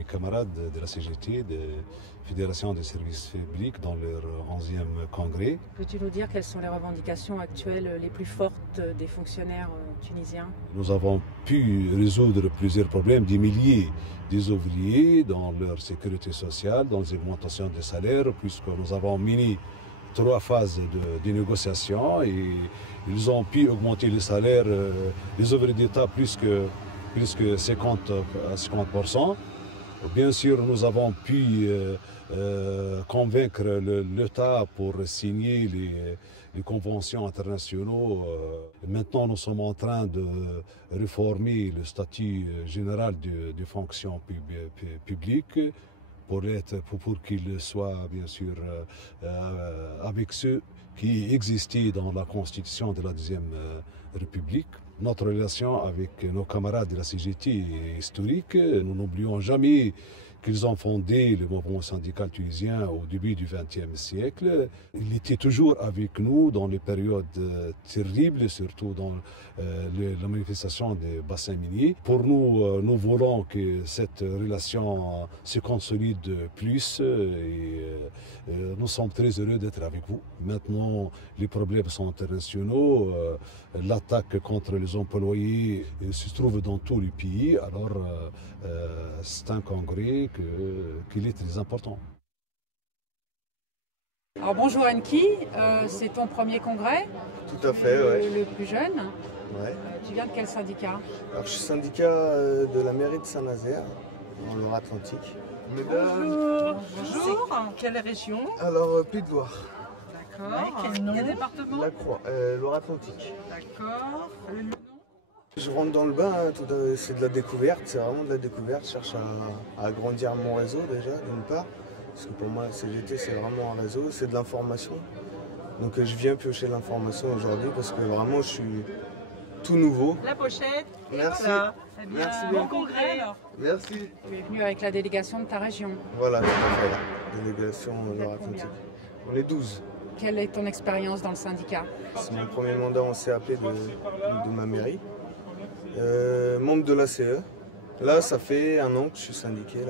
mes camarades de la CGT, de Fédération des services publics, dans leur 11e congrès. Peux-tu nous dire quelles sont les revendications actuelles les plus fortes des fonctionnaires tunisiens? Nous avons pu résoudre plusieurs problèmes des milliers des ouvriers dans leur sécurité sociale, dans les augmentations des salaires, puisque nous avons mené 3 phases de négociations et ils ont pu augmenter les salaires des ouvriers d'État plus que 50 à 50%. Bien sûr, nous avons pu convaincre l'État pour signer les conventions internationales. Maintenant, nous sommes en train de réformer le statut général de fonction publique pour qu'il soit, bien sûr, avec ceux qui existaient dans la Constitution de la Deuxième République. Notre relation avec nos camarades de la CGT est historique. Nous n'oublions jamais qu'ils ont fondé le mouvement syndical tunisien au début du XXe siècle. Ils étaient toujours avec nous dans les périodes terribles, surtout dans la manifestation des bassins miniers. Pour nous, nous voulons que cette relation se consolide plus et nous sommes très heureux d'être avec vous. Maintenant, les problèmes sont internationaux. L'attaque contre les employés se trouve dans tout le pays. Alors, c'est un congrès qu'il est très important. Alors bonjour Enki, c'est ton premier congrès? Tout à fait, ouais. Le plus jeune. Ouais. Tu viens de quel syndicat? Alors je suis syndicat de la mairie de Saint-Nazaire, dans Loire-Atlantique. Bonjour. Bonjour. Quelle région? Alors, Pays de Loire. D'accord. Quel département? La Croix, Loire-Atlantique. D'accord. Le nom? Je rentre dans le bain, c'est de la découverte, c'est vraiment de la découverte. Je cherche à agrandir mon réseau déjà, d'une part. Parce que pour moi, la CGT, c'est vraiment un réseau, c'est de l'information. Donc je viens piocher l'information aujourd'hui parce que vraiment, je suis tout nouveau. La pochette. Merci. Voilà. Eh bien, Merci bon beaucoup. congrès alors. Merci. Tu es venu avec la délégation de ta région. Voilà, tout à fait, la délégation Loire-Atlantique. On est 12. Quelle est ton expérience dans le syndicat? C'est mon premier mandat en CAP de ma mairie. Membre de la CE. Là, ça fait 1 an que je suis syndiqué.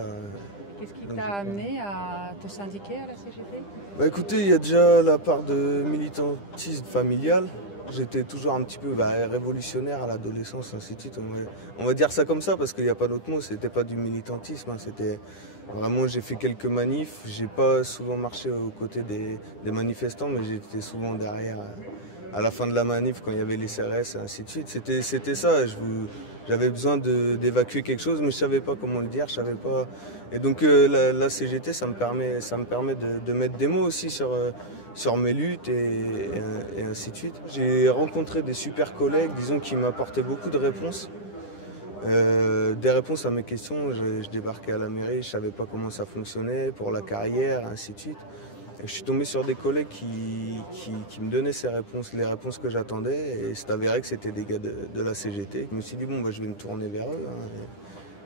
Qu'est-ce qui t'a amené à te syndiquer à la CGT? Bah, écoutez, il y a déjà la part de militantisme familial. J'étais toujours un petit peu révolutionnaire à l'adolescence, ainsi de suite. On va dire ça comme ça parce qu'il n'y a pas d'autre mot. C'était pas du militantisme. C'était vraiment, j'ai fait quelques manifs. J'ai pas souvent marché aux côtés des manifestants, mais j'étais souvent derrière. À la fin de la manif, quand il y avait les CRS, ainsi de suite, c'était ça. J'avais besoin d'évacuer quelque chose, mais je savais pas comment le dire, je savais pas. Et donc la CGT, ça me permet de mettre des mots aussi sur mes luttes et ainsi de suite. J'ai rencontré des super collègues, disons, qui m'apportaient beaucoup de réponses. Des réponses à mes questions. Je débarquais à la mairie, je savais pas comment ça fonctionnait pour la carrière, ainsi de suite. Et je suis tombé sur des collègues qui me donnaient les réponses que j'attendais, et c'est avéré que c'était des gars de la CGT. Je me suis dit, bon, je vais me tourner vers eux.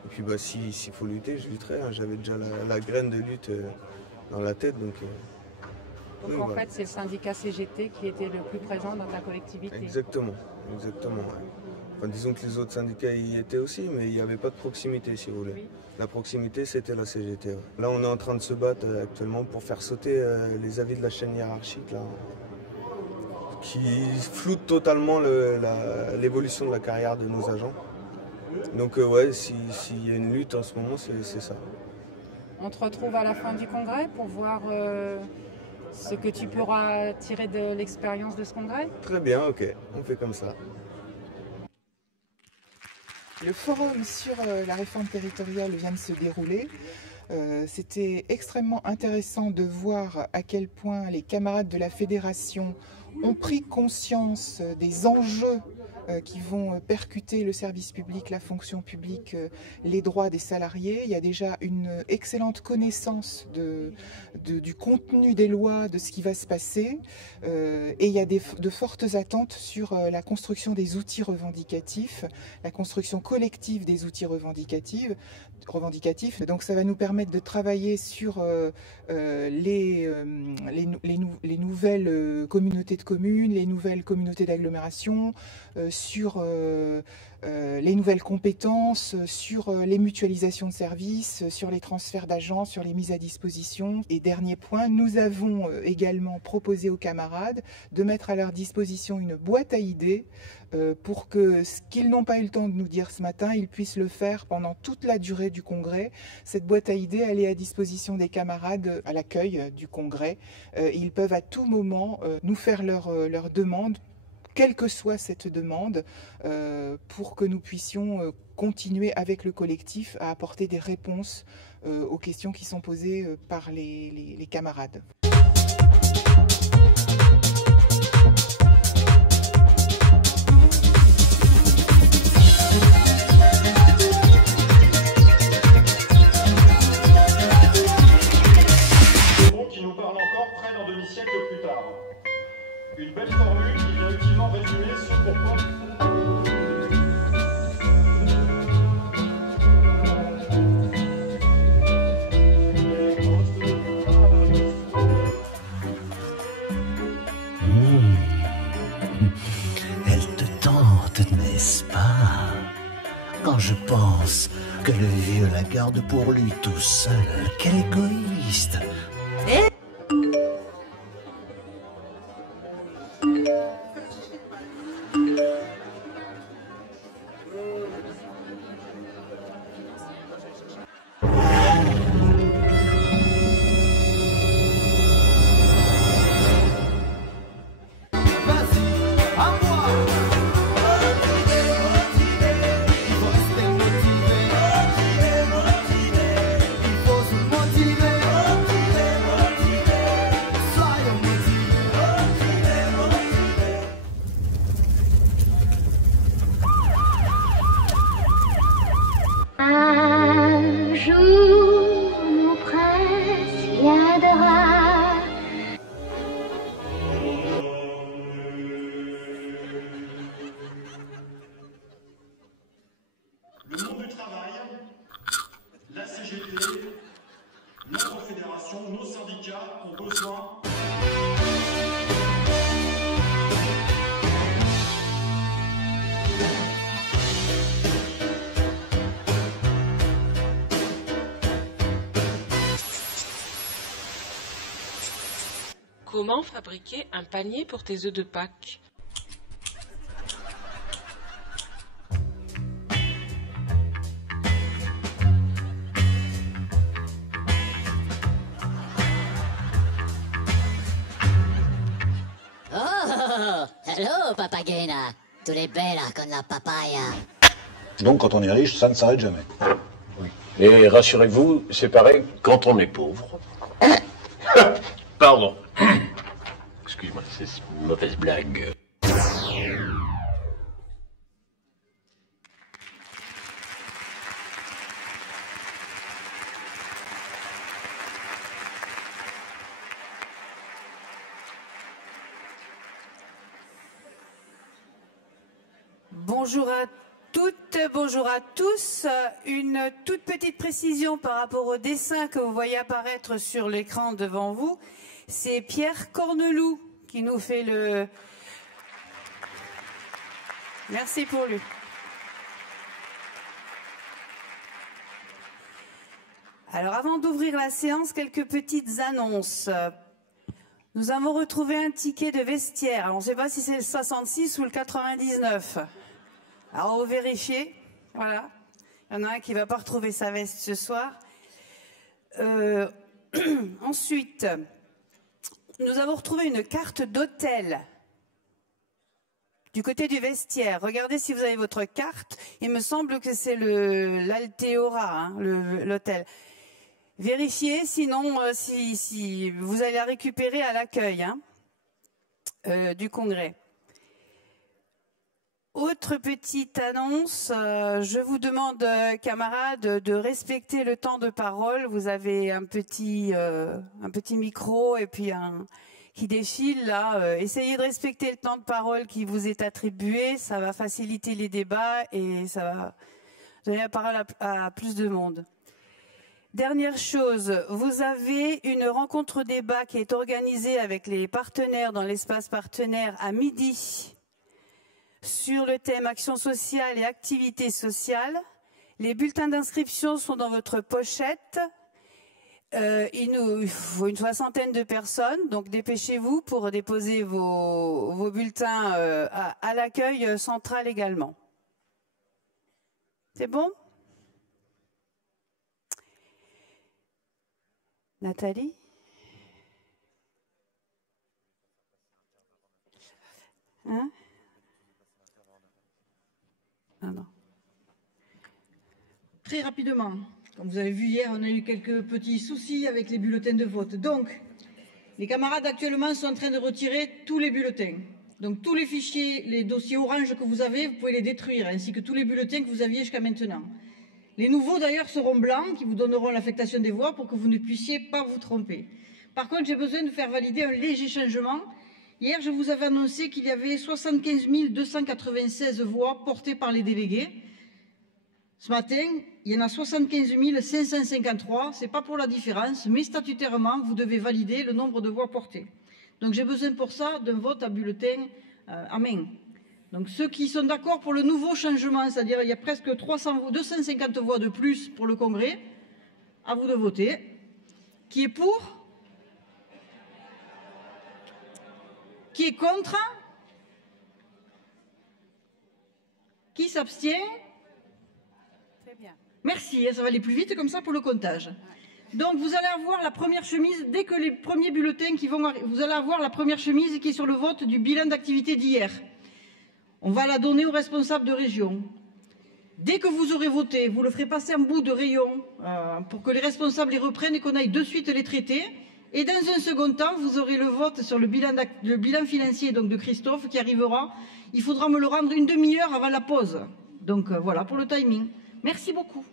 Et puis s'il faut lutter, je lutterai. J'avais déjà la graine de lutte dans la tête. Donc en fait, c'est le syndicat CGT qui était le plus présent dans ta collectivité. Exactement. Ouais. Enfin, disons que les autres syndicats y étaient aussi, mais il n'y avait pas de proximité, si vous voulez. Oui. La proximité, c'était la CGT. Ouais. Là, on est en train de se battre actuellement pour faire sauter les avis de la chaîne hiérarchique, là, qui floutent totalement l'évolution de la carrière de nos agents. Donc ouais, s'il y a une lutte en ce moment, c'est ça. On te retrouve à la fin du congrès pour voir ce que tu pourras tirer de l'expérience de ce congrès? Très bien, ok, on fait comme ça. Le forum sur la réforme territoriale vient de se dérouler. C'était extrêmement intéressant de voir à quel point les camarades de la fédération ont pris conscience des enjeux qui vont percuter le service public, la fonction publique, les droits des salariés. Il y a déjà une excellente connaissance du contenu des lois, de ce qui va se passer. Et il y a de fortes attentes sur la construction des outils revendicatifs, la construction collective des outils revendicatifs. Donc ça va nous permettre de travailler sur les nouvelles communautés de communes, les nouvelles communautés d'agglomération, sur les nouvelles compétences, sur les mutualisations de services, sur les transferts d'agents, sur les mises à disposition. Et dernier point, nous avons également proposé aux camarades de mettre à leur disposition une boîte à idées pour que ce qu'ils n'ont pas eu le temps de nous dire ce matin, ils puissent le faire pendant toute la durée du congrès. Cette boîte à idées, elle est à disposition des camarades à l'accueil du congrès. Ils peuvent à tout moment nous faire leur demande, quelle que soit cette demande, pour que nous puissions continuer avec le collectif à apporter des réponses aux questions qui sont posées par les camarades. Qui nous parle encore près d'un demi-siècle plus tard. Une belle formule qui vient utilement résumer ce pourquoi. Elle te tente, n'est-ce pas? Quand je pense que le vieux la garde pour lui tout seul, quel égoïste! Un jour mon prince viendra. Le monde du travail, la CGT, notre fédération, nos syndicats ont besoin. Comment fabriquer un panier pour tes œufs de Pâques? Oh, hello papagena. Tu es bella con la papaya. Donc quand on est riche, ça ne s'arrête jamais. Oui. Et rassurez-vous, c'est pareil quand on est pauvre. Pardon. Excuse-moi, c'est une mauvaise blague. Bonjour à toutes, bonjour à tous. Une toute petite précision par rapport au dessin que vous voyez apparaître sur l'écran devant vous. C'est Pierre Corneloup qui nous fait le... Merci pour lui. Alors avant d'ouvrir la séance, quelques petites annonces. Nous avons retrouvé un ticket de vestiaire. Alors, on ne sait pas si c'est le 66 ou le 99. Alors, on va vérifier. Voilà. Il y en a un qui ne va pas retrouver sa veste ce soir. Ensuite, nous avons retrouvé une carte d'hôtel du côté du vestiaire. Regardez si vous avez votre carte. Il me semble que c'est l'Alteora, hein, l'hôtel. Vérifiez, sinon, si vous allez la récupérer à l'accueil du congrès. Autre petite annonce, je vous demande, camarades, de respecter le temps de parole. Vous avez un petit micro et puis qui défile là. Essayez de respecter le temps de parole qui vous est attribué. Ça va faciliter les débats et ça va donner la parole à plus de monde. Dernière chose, vous avez une rencontre débat qui est organisée avec les partenaires dans l'espace partenaire à midi sur le thème action sociale et activité sociale. Les bulletins d'inscription sont dans votre pochette. Il nous faut une 60aine de personnes, donc dépêchez-vous pour déposer vos bulletins à l'accueil central également. C'est bon? Nathalie? Hein? Ah non. Très rapidement, comme vous avez vu hier, on a eu quelques petits soucis avec les bulletins de vote. Donc, les camarades actuellement sont en train de retirer tous les bulletins. Donc, tous les fichiers, les dossiers orange que vous avez, vous pouvez les détruire, ainsi que tous les bulletins que vous aviez jusqu'à maintenant. Les nouveaux, d'ailleurs, seront blancs, qui vous donneront l'affectation des voix pour que vous ne puissiez pas vous tromper. Par contre, j'ai besoin de faire valider un léger changement. Hier, je vous avais annoncé qu'il y avait 75 296 voix portées par les délégués. Ce matin, il y en a 75 553. Ce n'est pas pour la différence, mais statutairement, vous devez valider le nombre de voix portées. Donc, j'ai besoin pour ça d'un vote à bulletin à main. Donc, ceux qui sont d'accord pour le nouveau changement, c'est-à-dire il y a presque 250 voix de plus pour le Congrès, à vous de voter. Qui est pour? Qui est contre? Qui s'abstient? Très bien. Merci, ça va aller plus vite comme ça pour le comptage. Donc vous allez avoir la première chemise, dès que les premiers bulletins qui vont arriver, vous allez avoir la première chemise qui est sur le vote du bilan d'activité d'hier. On va la donner aux responsables de région. Dès que vous aurez voté, vous le ferez passer en bout de rayon pour que les responsables les reprennent et qu'on aille de suite les traiter. Et dans un second temps, vous aurez le vote sur le bilan financier donc de Christophe qui arrivera. Il faudra me le rendre une demi-heure avant la pause. Donc voilà pour le timing. Merci beaucoup.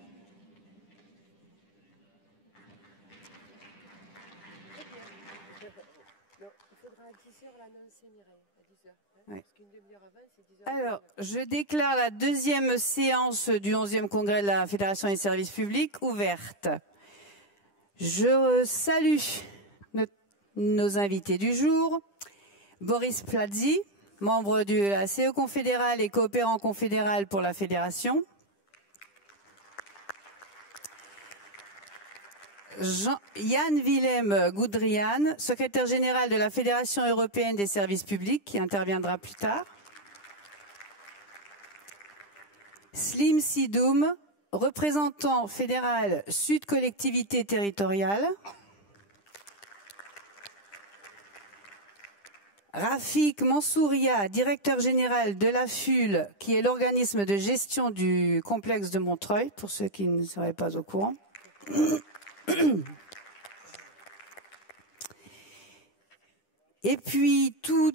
Alors, je déclare la deuxième séance du 11e congrès de la Fédération des services publics ouverte. Je salue nos invités du jour. Boris Plazzi, membre de la CE confédérale et coopérant confédéral pour la Fédération. Jan Willem Goudrian, secrétaire général de la Fédération européenne des services publics, qui interviendra plus tard. Slim Sidoum, représentant fédéral Sud Collectivité Territoriale. Rafik Mansouria, directeur général de la FUL, qui est l'organisme de gestion du complexe de Montreuil, pour ceux qui ne seraient pas au courant. Et puis tous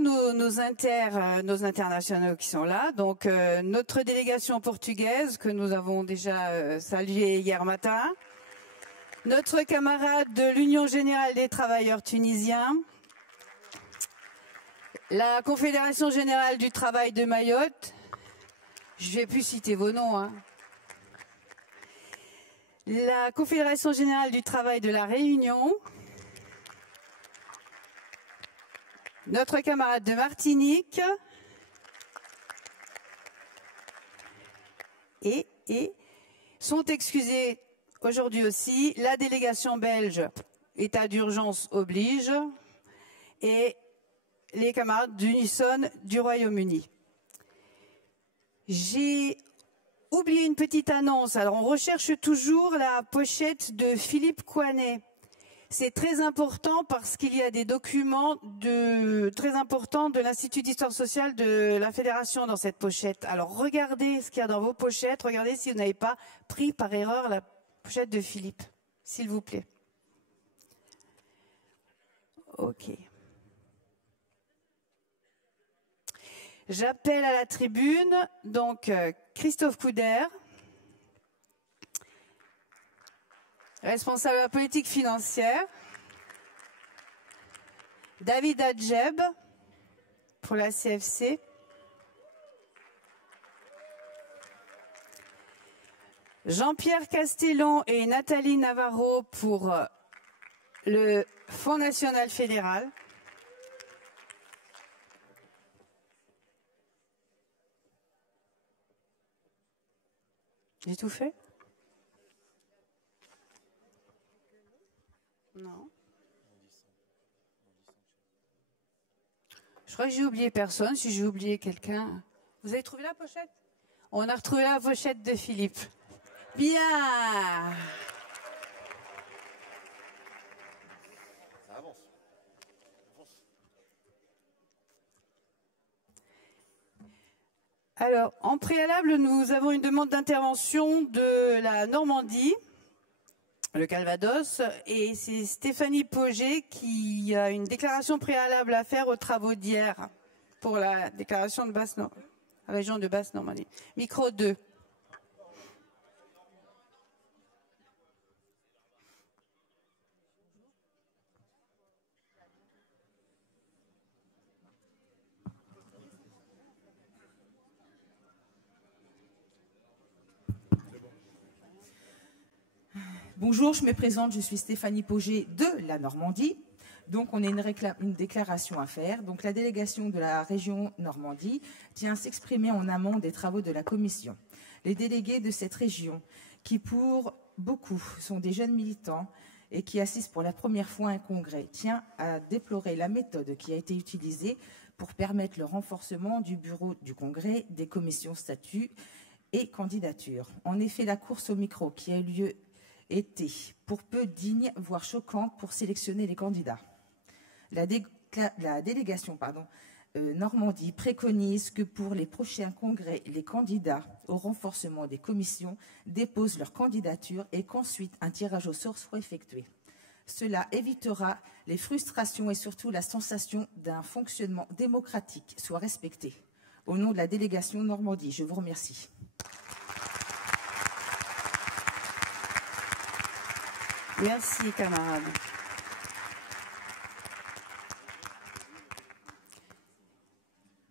nos internationaux qui sont là, donc notre délégation portugaise que nous avons déjà saluée hier matin, notre camarade de l'Union générale des travailleurs tunisiens, la Confédération générale du travail de Mayotte, je ne vais plus citer vos noms, hein. La Confédération générale du travail de la Réunion, notre camarade de Martinique et sont excusés aujourd'hui aussi la délégation belge, état d'urgence oblige, et les camarades d'Unison du Royaume-Uni. J'ai oublié une petite annonce. Alors, on recherche toujours la pochette de Philippe Coinet. C'est très important parce qu'il y a des documents très importants de l'Institut d'histoire sociale de la Fédération dans cette pochette. Alors, regardez ce qu'il y a dans vos pochettes. Regardez si vous n'avez pas pris par erreur la pochette de Philippe, s'il vous plaît. OK. J'appelle à la tribune donc Christophe Couder, responsable de la politique financière, David Adjeb pour la CFC, Jean-Pierre Castellon et Nathalie Navarro pour le Fonds national fédéral, J'ai tout fait? Non. Je crois que j'ai oublié personne. Si j'ai oublié quelqu'un... Vous avez trouvé la pochette? On a retrouvé la pochette de Philippe. Bien. Ça avance. Alors, en préalable, nous avons une demande d'intervention de la Normandie, le Calvados, et c'est Stéphanie Pauget qui a une déclaration préalable à faire aux travaux d'hier pour la déclaration de région de Basse-Normandie. Micro 2. Bonjour, je me présente, je suis Stéphanie Pauget de la Normandie. Donc, on a une déclaration à faire. Donc, la délégation de la région Normandie tient à s'exprimer en amont des travaux de la commission. Les délégués de cette région, qui pour beaucoup sont des jeunes militants et qui assistent pour la première fois à un congrès, tient à déplorer la méthode qui a été utilisée pour permettre le renforcement du bureau du congrès, des commissions statuts et candidatures. En effet, la course au micro qui a eu lieu était pour peu digne, voire choquante pour sélectionner les candidats. La délégation Normandie préconise que pour les prochains congrès, les candidats au renforcement des commissions déposent leur candidature et qu'ensuite un tirage au sort soit effectué. Cela évitera les frustrations et surtout la sensation d'un fonctionnement démocratique soit respecté. Au nom de la délégation Normandie, je vous remercie. Merci, camarade.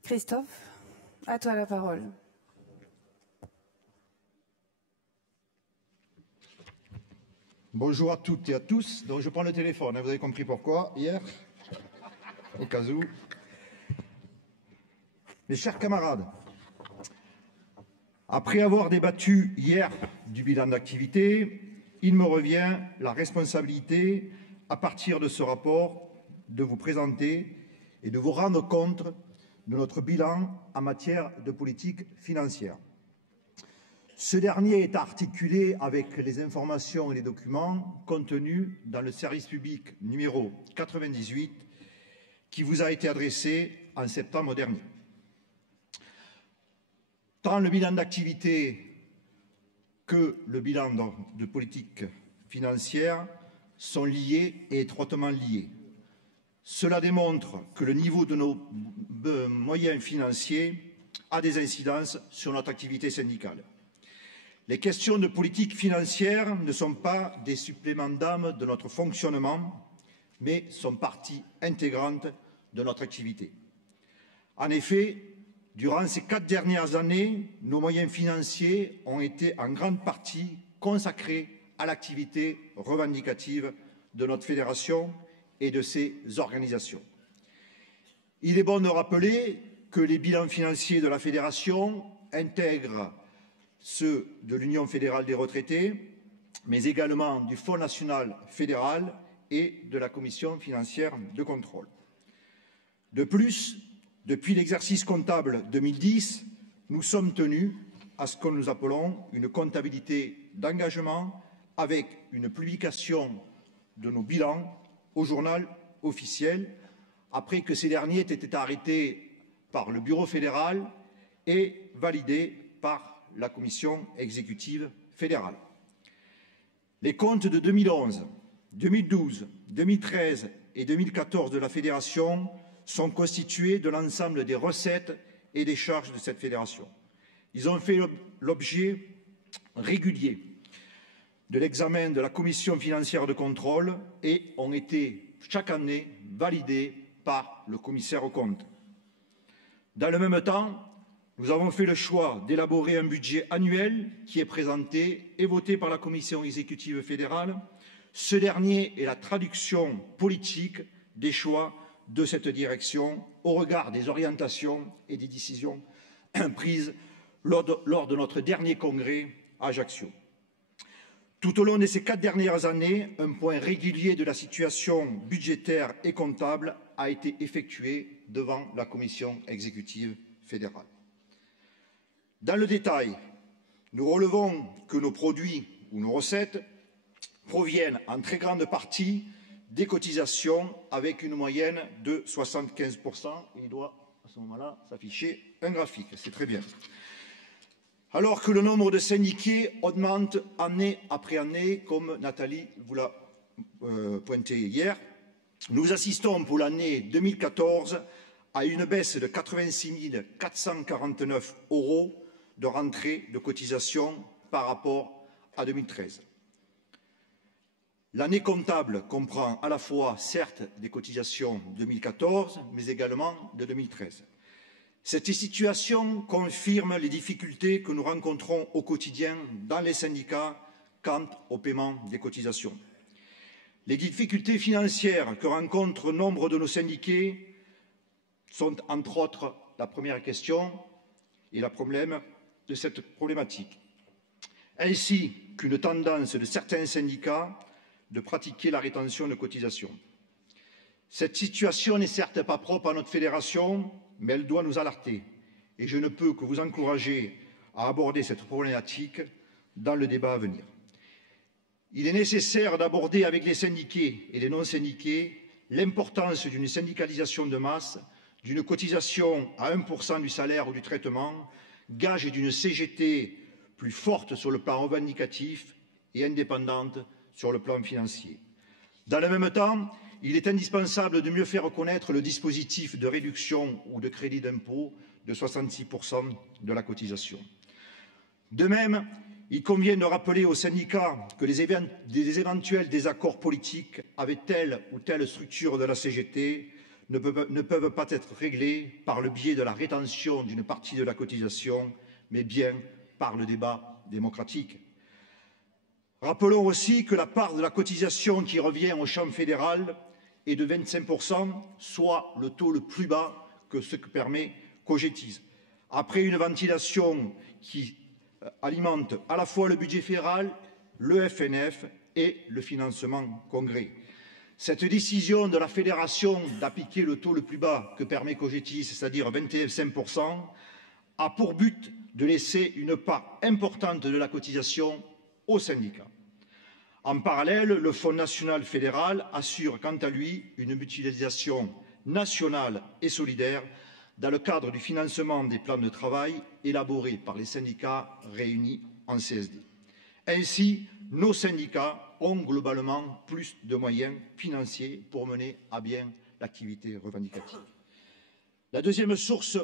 Christophe, à toi la parole. Bonjour à toutes et à tous. Donc je prends le téléphone, vous avez compris pourquoi hier, au cas où. Mes chers camarades, après avoir débattu hier du bilan d'activité, il me revient la responsabilité, à partir de ce rapport, de vous présenter et de vous rendre compte de notre bilan en matière de politique financière. Ce dernier est articulé avec les informations et les documents contenus dans le service public numéro 98 qui vous a été adressé en septembre dernier. Tant le bilan d'activité que le bilan de politique financière sont liés et étroitement liés. Cela démontre que le niveau de nos moyens financiers a des incidences sur notre activité syndicale. Les questions de politique financière ne sont pas des suppléments d'âme de notre fonctionnement, mais sont partie intégrante de notre activité. En effet, durant ces 4 dernières années, nos moyens financiers ont été en grande partie consacrés à l'activité revendicative de notre fédération et de ses organisations. Il est bon de rappeler que les bilans financiers de la fédération intègrent ceux de l'Union fédérale des retraités, mais également du Fonds national fédéral et de la Commission financière de contrôle. De plus, depuis l'exercice comptable 2010, nous sommes tenus à ce que nous appelons une comptabilité d'engagement avec une publication de nos bilans au journal officiel, après que ces derniers aient été arrêtés par le Bureau fédéral et validés par la Commission exécutive fédérale. Les comptes de 2011, 2012, 2013 et 2014 de la Fédération sont constitués de l'ensemble des recettes et des charges de cette fédération. Ils ont fait l'objet régulier de l'examen de la Commission financière de contrôle et ont été chaque année validés par le commissaire aux comptes. Dans le même temps, nous avons fait le choix d'élaborer un budget annuel qui est présenté et voté par la Commission exécutive fédérale. Ce dernier est la traduction politique des choix de cette direction au regard des orientations et des décisions prises lors de notre dernier congrès Ajaccio. Tout au long de ces 4 dernières années, un point régulier de la situation budgétaire et comptable a été effectué devant la Commission exécutive fédérale. Dans le détail, nous relevons que nos produits ou nos recettes proviennent en très grande partie des cotisations avec une moyenne de 75%. Il doit à ce moment-là s'afficher un graphique, c'est très bien. Alors que le nombre de syndiqués augmente année après année, comme Nathalie vous l'a pointé hier, nous assistons pour l'année 2014 à une baisse de 86 449 € de rentrée de cotisation par rapport à 2013. L'année comptable comprend à la fois, certes, des cotisations 2014, mais également de 2013. Cette situation confirme les difficultés que nous rencontrons au quotidien dans les syndicats quant au paiement des cotisations. Les difficultés financières que rencontrent nombre de nos syndiqués sont, entre autres, la première question et le problème de cette problématique, ainsi qu'une tendance de certains syndicats de pratiquer la rétention de cotisations. Cette situation n'est certes pas propre à notre fédération, mais elle doit nous alerter. Et je ne peux que vous encourager à aborder cette problématique dans le débat à venir. Il est nécessaire d'aborder avec les syndiqués et les non-syndiqués l'importance d'une syndicalisation de masse, d'une cotisation à 1% du salaire ou du traitement, gage d'une CGT plus forte sur le plan revendicatif et indépendante sur le plan financier. Dans le même temps, il est indispensable de mieux faire connaître le dispositif de réduction ou de crédit d'impôt de 66% de la cotisation. De même, il convient de rappeler aux syndicats que les éventuels désaccords politiques avec telle ou telle structure de la CGT ne peuvent pas être réglés par le biais de la rétention d'une partie de la cotisation, mais bien par le débat démocratique. Rappelons aussi que la part de la cotisation qui revient au champ fédéral est de 25%, soit le taux le plus bas que ce que permet Cogetis. Après une ventilation qui alimente à la fois le budget fédéral, le FNF et le financement congrès. Cette décision de la fédération d'appliquer le taux le plus bas que permet Cogetis, c'est-à-dire 25%, a pour but de laisser une part importante de la cotisation aux syndicats. En parallèle, le Fonds national fédéral assure quant à lui une mutualisation nationale et solidaire dans le cadre du financement des plans de travail élaborés par les syndicats réunis en CSD. Ainsi, nos syndicats ont globalement plus de moyens financiers pour mener à bien l'activité revendicative. La deuxième source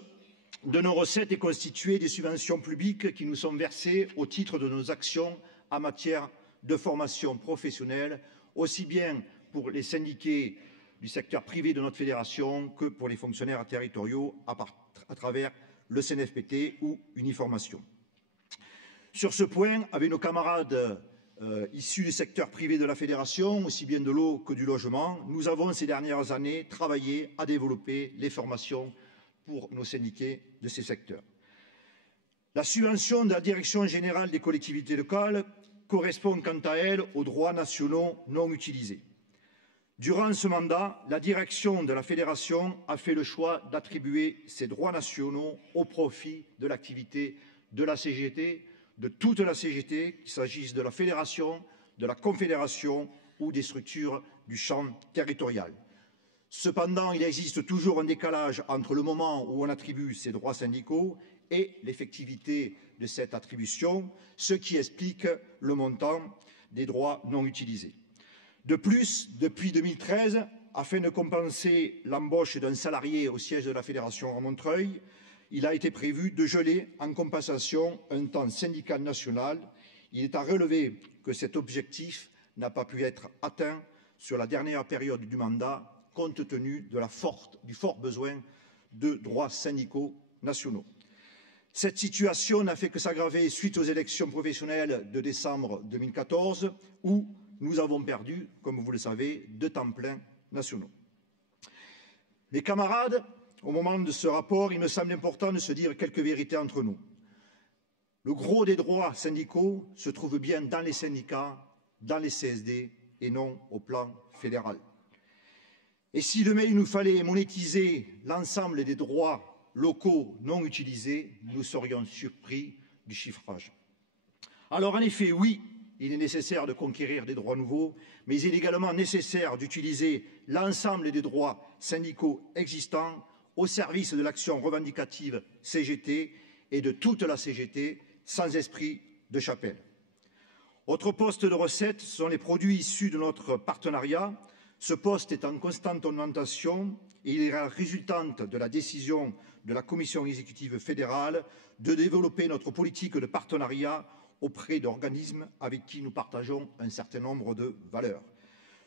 de nos recettes est constituée des subventions publiques qui nous sont versées au titre de nos actions en matière de formation professionnelle, aussi bien pour les syndiqués du secteur privé de notre fédération que pour les fonctionnaires territoriaux à travers le CNFPT ou Uniformation. Sur ce point, avec nos camarades issus du secteur privé de la fédération, aussi bien de l'eau que du logement, nous avons ces dernières années travaillé à développer les formations pour nos syndiqués de ces secteurs. La subvention de la Direction générale des collectivités locales correspond quant à elle aux droits nationaux non utilisés. Durant ce mandat, la direction de la fédération a fait le choix d'attribuer ces droits nationaux au profit de l'activité de la CGT, de toute la CGT, qu'il s'agisse de la fédération, de la confédération ou des structures du champ territorial. Cependant, il existe toujours un décalage entre le moment où on attribue ces droits syndicaux et l'effectivité de cette attribution, ce qui explique le montant des droits non utilisés. De plus, depuis 2013, afin de compenser l'embauche d'un salarié au siège de la fédération à Montreuil, il a été prévu de geler en compensation un temps syndical national. Il est à relever que cet objectif n'a pas pu être atteint sur la dernière période du mandat, compte tenu de du fort besoin de droits syndicaux nationaux. Cette situation n'a fait que s'aggraver suite aux élections professionnelles de décembre 2014, où nous avons perdu, comme vous le savez, 2 temps pleins nationaux. Mes camarades, au moment de ce rapport, il me semble important de se dire quelques vérités entre nous. Le gros des droits syndicaux se trouve bien dans les syndicats, dans les CSD et non au plan fédéral. Et si demain il nous fallait monétiser l'ensemble des droits locaux non utilisés, nous serions surpris du chiffrage. Alors en effet, oui, il est nécessaire de conquérir des droits nouveaux, mais il est également nécessaire d'utiliser l'ensemble des droits syndicaux existants au service de l'action revendicative CGT et de toute la CGT, sans esprit de chapelle. Autre poste de recette, ce sont les produits issus de notre partenariat. Ce poste est en constante augmentation et il est la résultante de la décision de la Commission exécutive fédérale de développer notre politique de partenariat auprès d'organismes avec qui nous partageons un certain nombre de valeurs.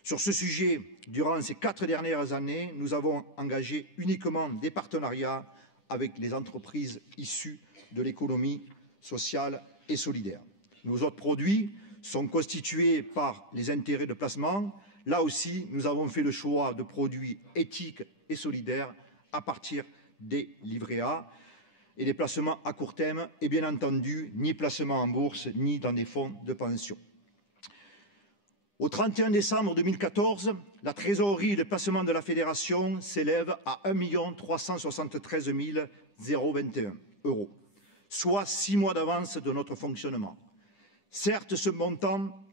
Sur ce sujet, durant ces 4 dernières années, nous avons engagé uniquement des partenariats avec les entreprises issues de l'économie sociale et solidaire. Nos autres produits sont constitués par les intérêts de placement. Là aussi, nous avons fait le choix de produits éthiques et solidaires à partir des livrets A et des placements à court terme et bien entendu, ni placement en bourse, ni dans des fonds de pension. Au 31 décembre 2014, la trésorerie de placement de la Fédération s'élève à 1 373 021 €, soit 6 mois d'avance de notre fonctionnement. Certes, ce montant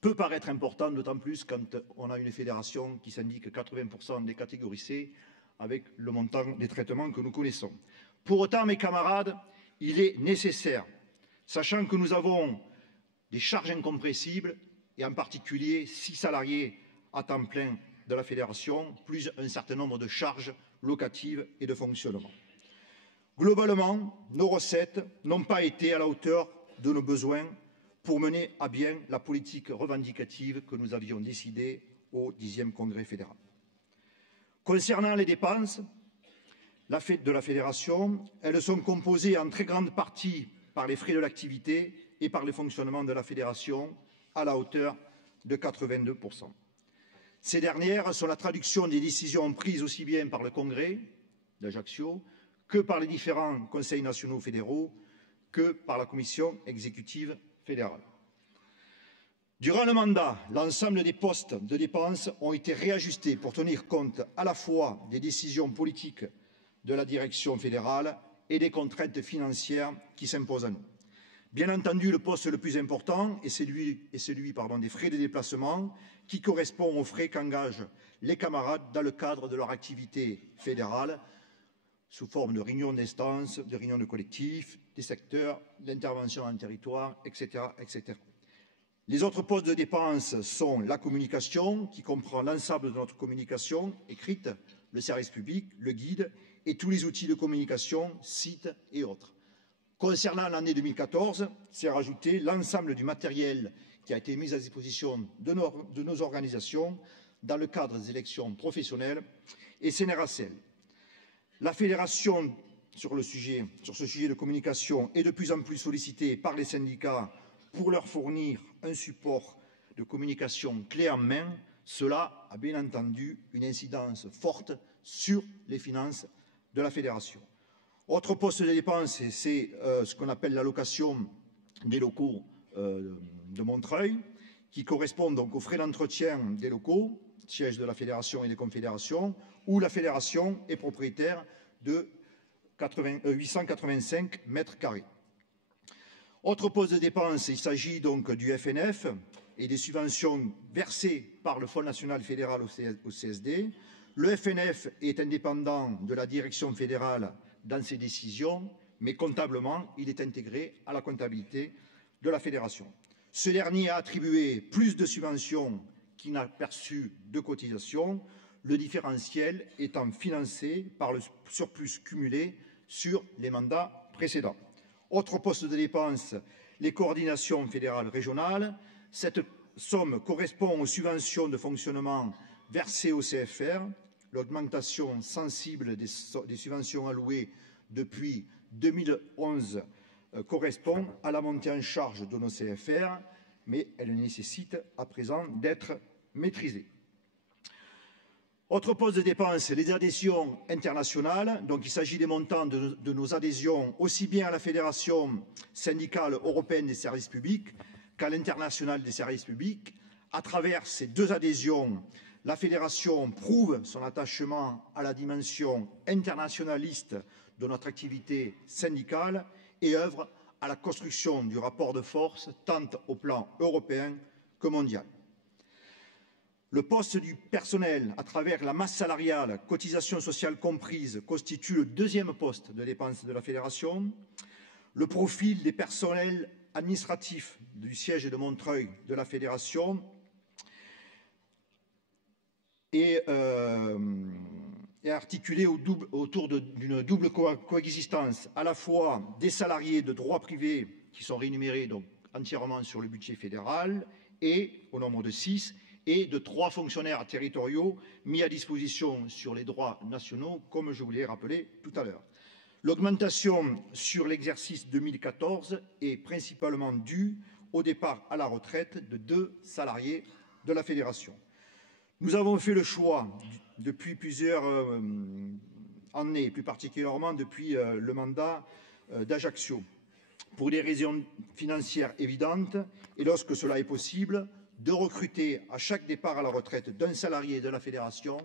peut paraître important, d'autant plus quand on a une fédération qui s'indique 80% des catégories C, avec le montant des traitements que nous connaissons. Pour autant, mes camarades, il est nécessaire, sachant que nous avons des charges incompressibles, et en particulier 6 salariés à temps plein de la fédération, plus un certain nombre de charges locatives et de fonctionnement. Globalement, nos recettes n'ont pas été à la hauteur de nos besoins pour mener à bien la politique revendicative que nous avions décidée au 10e Congrès fédéral. Concernant les dépenses de la fédération, elles sont composées en très grande partie par les frais de l'activité et par le fonctionnement de la fédération, à la hauteur de 82%. Ces dernières sont la traduction des décisions prises aussi bien par le Congrès d'Ajaccio que par les différents conseils nationaux fédéraux que par la Commission exécutive fédérale. Durant le mandat, l'ensemble des postes de dépenses ont été réajustés pour tenir compte à la fois des décisions politiques de la direction fédérale et des contraintes financières qui s'imposent à nous. Bien entendu, le poste le plus important est celui des frais de déplacement qui correspond aux frais qu'engagent les camarades dans le cadre de leur activité fédérale sous forme de réunions d'instances, de réunions de collectifs, des secteurs, d'intervention en territoire, etc., etc. Les autres postes de dépenses sont la communication, qui comprend l'ensemble de notre communication écrite, le service public, le guide et tous les outils de communication, sites et autres. Concernant l'année 2014, c'est rajouté l'ensemble du matériel qui a été mis à disposition de nos organisations dans le cadre des élections professionnelles et CNRACL. La fédération, sur ce sujet de communication, est de plus en plus sollicitée par les syndicats pour leur fournir un support de communication clé en main. Cela a bien entendu une incidence forte sur les finances de la fédération. Autre poste de dépense, c'est ce qu'on appelle l'allocation des locaux de Montreuil, qui correspond donc aux frais d'entretien des locaux, siège de la fédération et des confédérations, où la fédération est propriétaire de 885 mètres carrés. Autre poste de dépense, il s'agit donc du FNF et des subventions versées par le Fonds national fédéral au CSD. Le FNF est indépendant de la direction fédérale dans ses décisions, mais comptablement, il est intégré à la comptabilité de la fédération. Ce dernier a attribué plus de subventions qu'il n'a perçu de cotisations, le différentiel étant financé par le surplus cumulé sur les mandats précédents. Autre poste de dépense, les coordinations fédérales régionales. Cette somme correspond aux subventions de fonctionnement versées au CFR. L'augmentation sensible des subventions allouées depuis 2011 correspond à la montée en charge de nos CFR, mais elle nécessite à présent d'être maîtrisée. Autre poste de dépenses, les adhésions internationales. Donc il s'agit des montants de nos adhésions aussi bien à la Fédération syndicale européenne des services publics qu'à l'internationale des services publics. À travers ces deux adhésions, la Fédération prouve son attachement à la dimension internationaliste de notre activité syndicale et œuvre à la construction du rapport de force tant au plan européen que mondial. Le poste du personnel, à travers la masse salariale, cotisations sociales comprises, constitue le deuxième poste de dépenses de la Fédération. Le profil des personnels administratifs du siège de Montreuil de la Fédération est articulé autour d'une double coexistence, à la fois des salariés de droit privé qui sont rémunérés donc entièrement sur le budget fédéral et au nombre de 6, et de 3 fonctionnaires territoriaux mis à disposition sur les droits nationaux, comme je vous l'ai rappelé tout à l'heure. L'augmentation sur l'exercice 2014 est principalement due au départ à la retraite de 2 salariés de la Fédération. Nous avons fait le choix, depuis plusieurs années, plus particulièrement depuis le mandat d'Ajaccio, pour des raisons financières évidentes, et lorsque cela est possible, de recruter à chaque départ à la retraite d'un salarié de la Fédération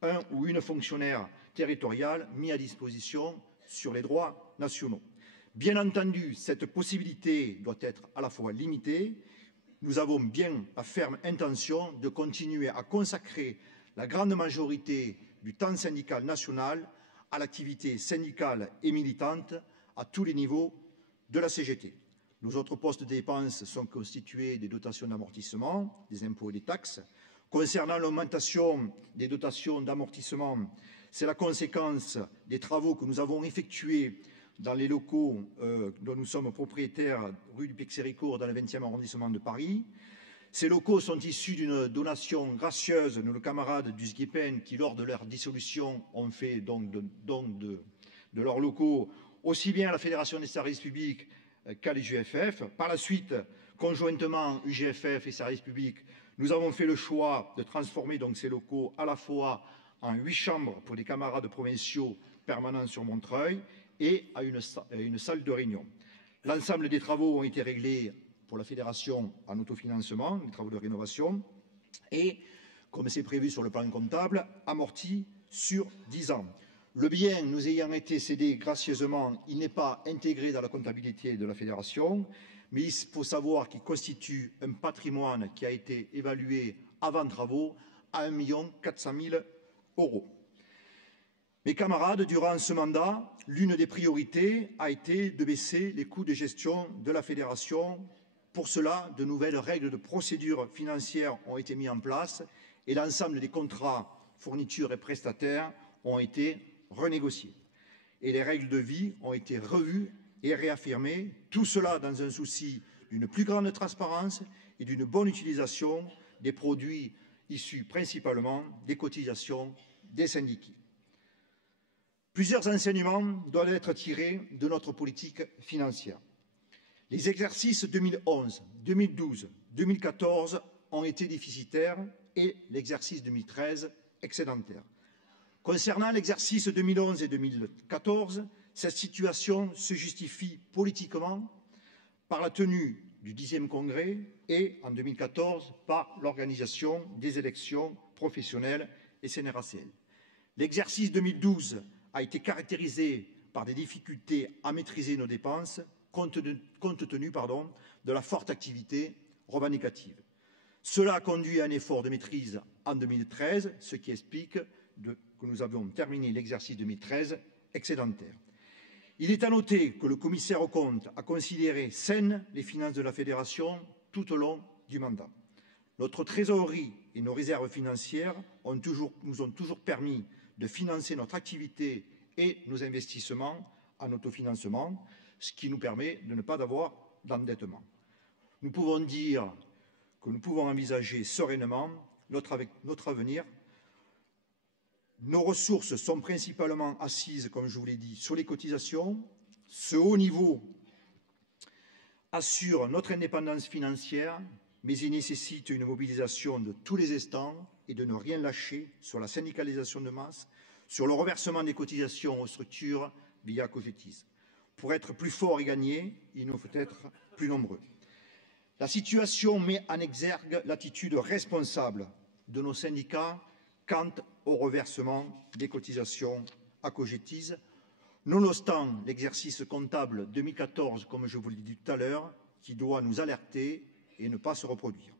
un ou une fonctionnaire territoriale mis à disposition sur les droits nationaux. Bien entendu, cette possibilité doit être à la fois limitée. Nous avons bien la ferme intention de continuer à consacrer la grande majorité du temps syndical national à l'activité syndicale et militante à tous les niveaux de la CGT. Nos autres postes de dépenses sont constitués des dotations d'amortissement, des impôts et des taxes. Concernant l'augmentation des dotations d'amortissement, c'est la conséquence des travaux que nous avons effectués dans les locaux dont nous sommes propriétaires, rue du Pixéricourt, dans le 20e arrondissement de Paris. Ces locaux sont issus d'une donation gracieuse de nos camarades du SGEPEN qui, lors de leur dissolution, ont fait donc de leurs locaux aussi bien à la Fédération des services publics qu'à l'UGFF. Par la suite, conjointement UGFF et services publics, nous avons fait le choix de transformer donc ces locaux à la fois en 8 chambres pour les camarades provinciaux permanents sur Montreuil et à une salle de réunion. L'ensemble des travaux ont été réglés pour la Fédération en autofinancement, les travaux de rénovation, et, comme c'est prévu sur le plan comptable, amortis sur 10 ans. Le bien nous ayant été cédé gracieusement, il n'est pas intégré dans la comptabilité de la Fédération, mais il faut savoir qu'il constitue un patrimoine qui a été évalué avant travaux à 1 400 000 €. Mes camarades, durant ce mandat, l'une des priorités a été de baisser les coûts de gestion de la Fédération. Pour cela, de nouvelles règles de procédure financière ont été mises en place et l'ensemble des contrats, fournitures et prestataires ont été renégociés. Et les règles de vie ont été revues et réaffirmées, tout cela dans un souci d'une plus grande transparence et d'une bonne utilisation des produits issus principalement des cotisations des syndiqués. Plusieurs enseignements doivent être tirés de notre politique financière. Les exercices 2011, 2012, 2014 ont été déficitaires et l'exercice 2013 excédentaire. Concernant l'exercice 2011 et 2014, cette situation se justifie politiquement par la tenue du 10e congrès et, en 2014, par l'organisation des élections professionnelles et CNRACL. L'exercice 2012 a été caractérisé par des difficultés à maîtriser nos dépenses compte tenu de la forte activité revendicative. Cela a conduit à un effort de maîtrise en 2013, ce qui explique que nous avions terminé l'exercice 2013 excédentaire. Il est à noter que le commissaire aux comptes a considéré saines les finances de la Fédération tout au long du mandat. Notre trésorerie et nos réserves financières nous ont toujours permis de financer notre activité et nos investissements en autofinancement, ce qui nous permet de ne pas avoir d'endettement. Nous pouvons dire que nous pouvons envisager sereinement notre avenir. Nos ressources sont principalement assises, comme je vous l'ai dit, sur les cotisations. Ce haut niveau assure notre indépendance financière, mais il nécessite une mobilisation de tous les instants et de ne rien lâcher sur la syndicalisation de masse, sur le reversement des cotisations aux structures via Cogetis. Pour être plus fort et gagner, il nous faut être plus nombreux. La situation met en exergue l'attitude responsable de nos syndicats quant au reversement des cotisations à Cogetis, nonobstant l'exercice comptable 2014, comme je vous l'ai dit tout à l'heure, qui doit nous alerter et ne pas se reproduire.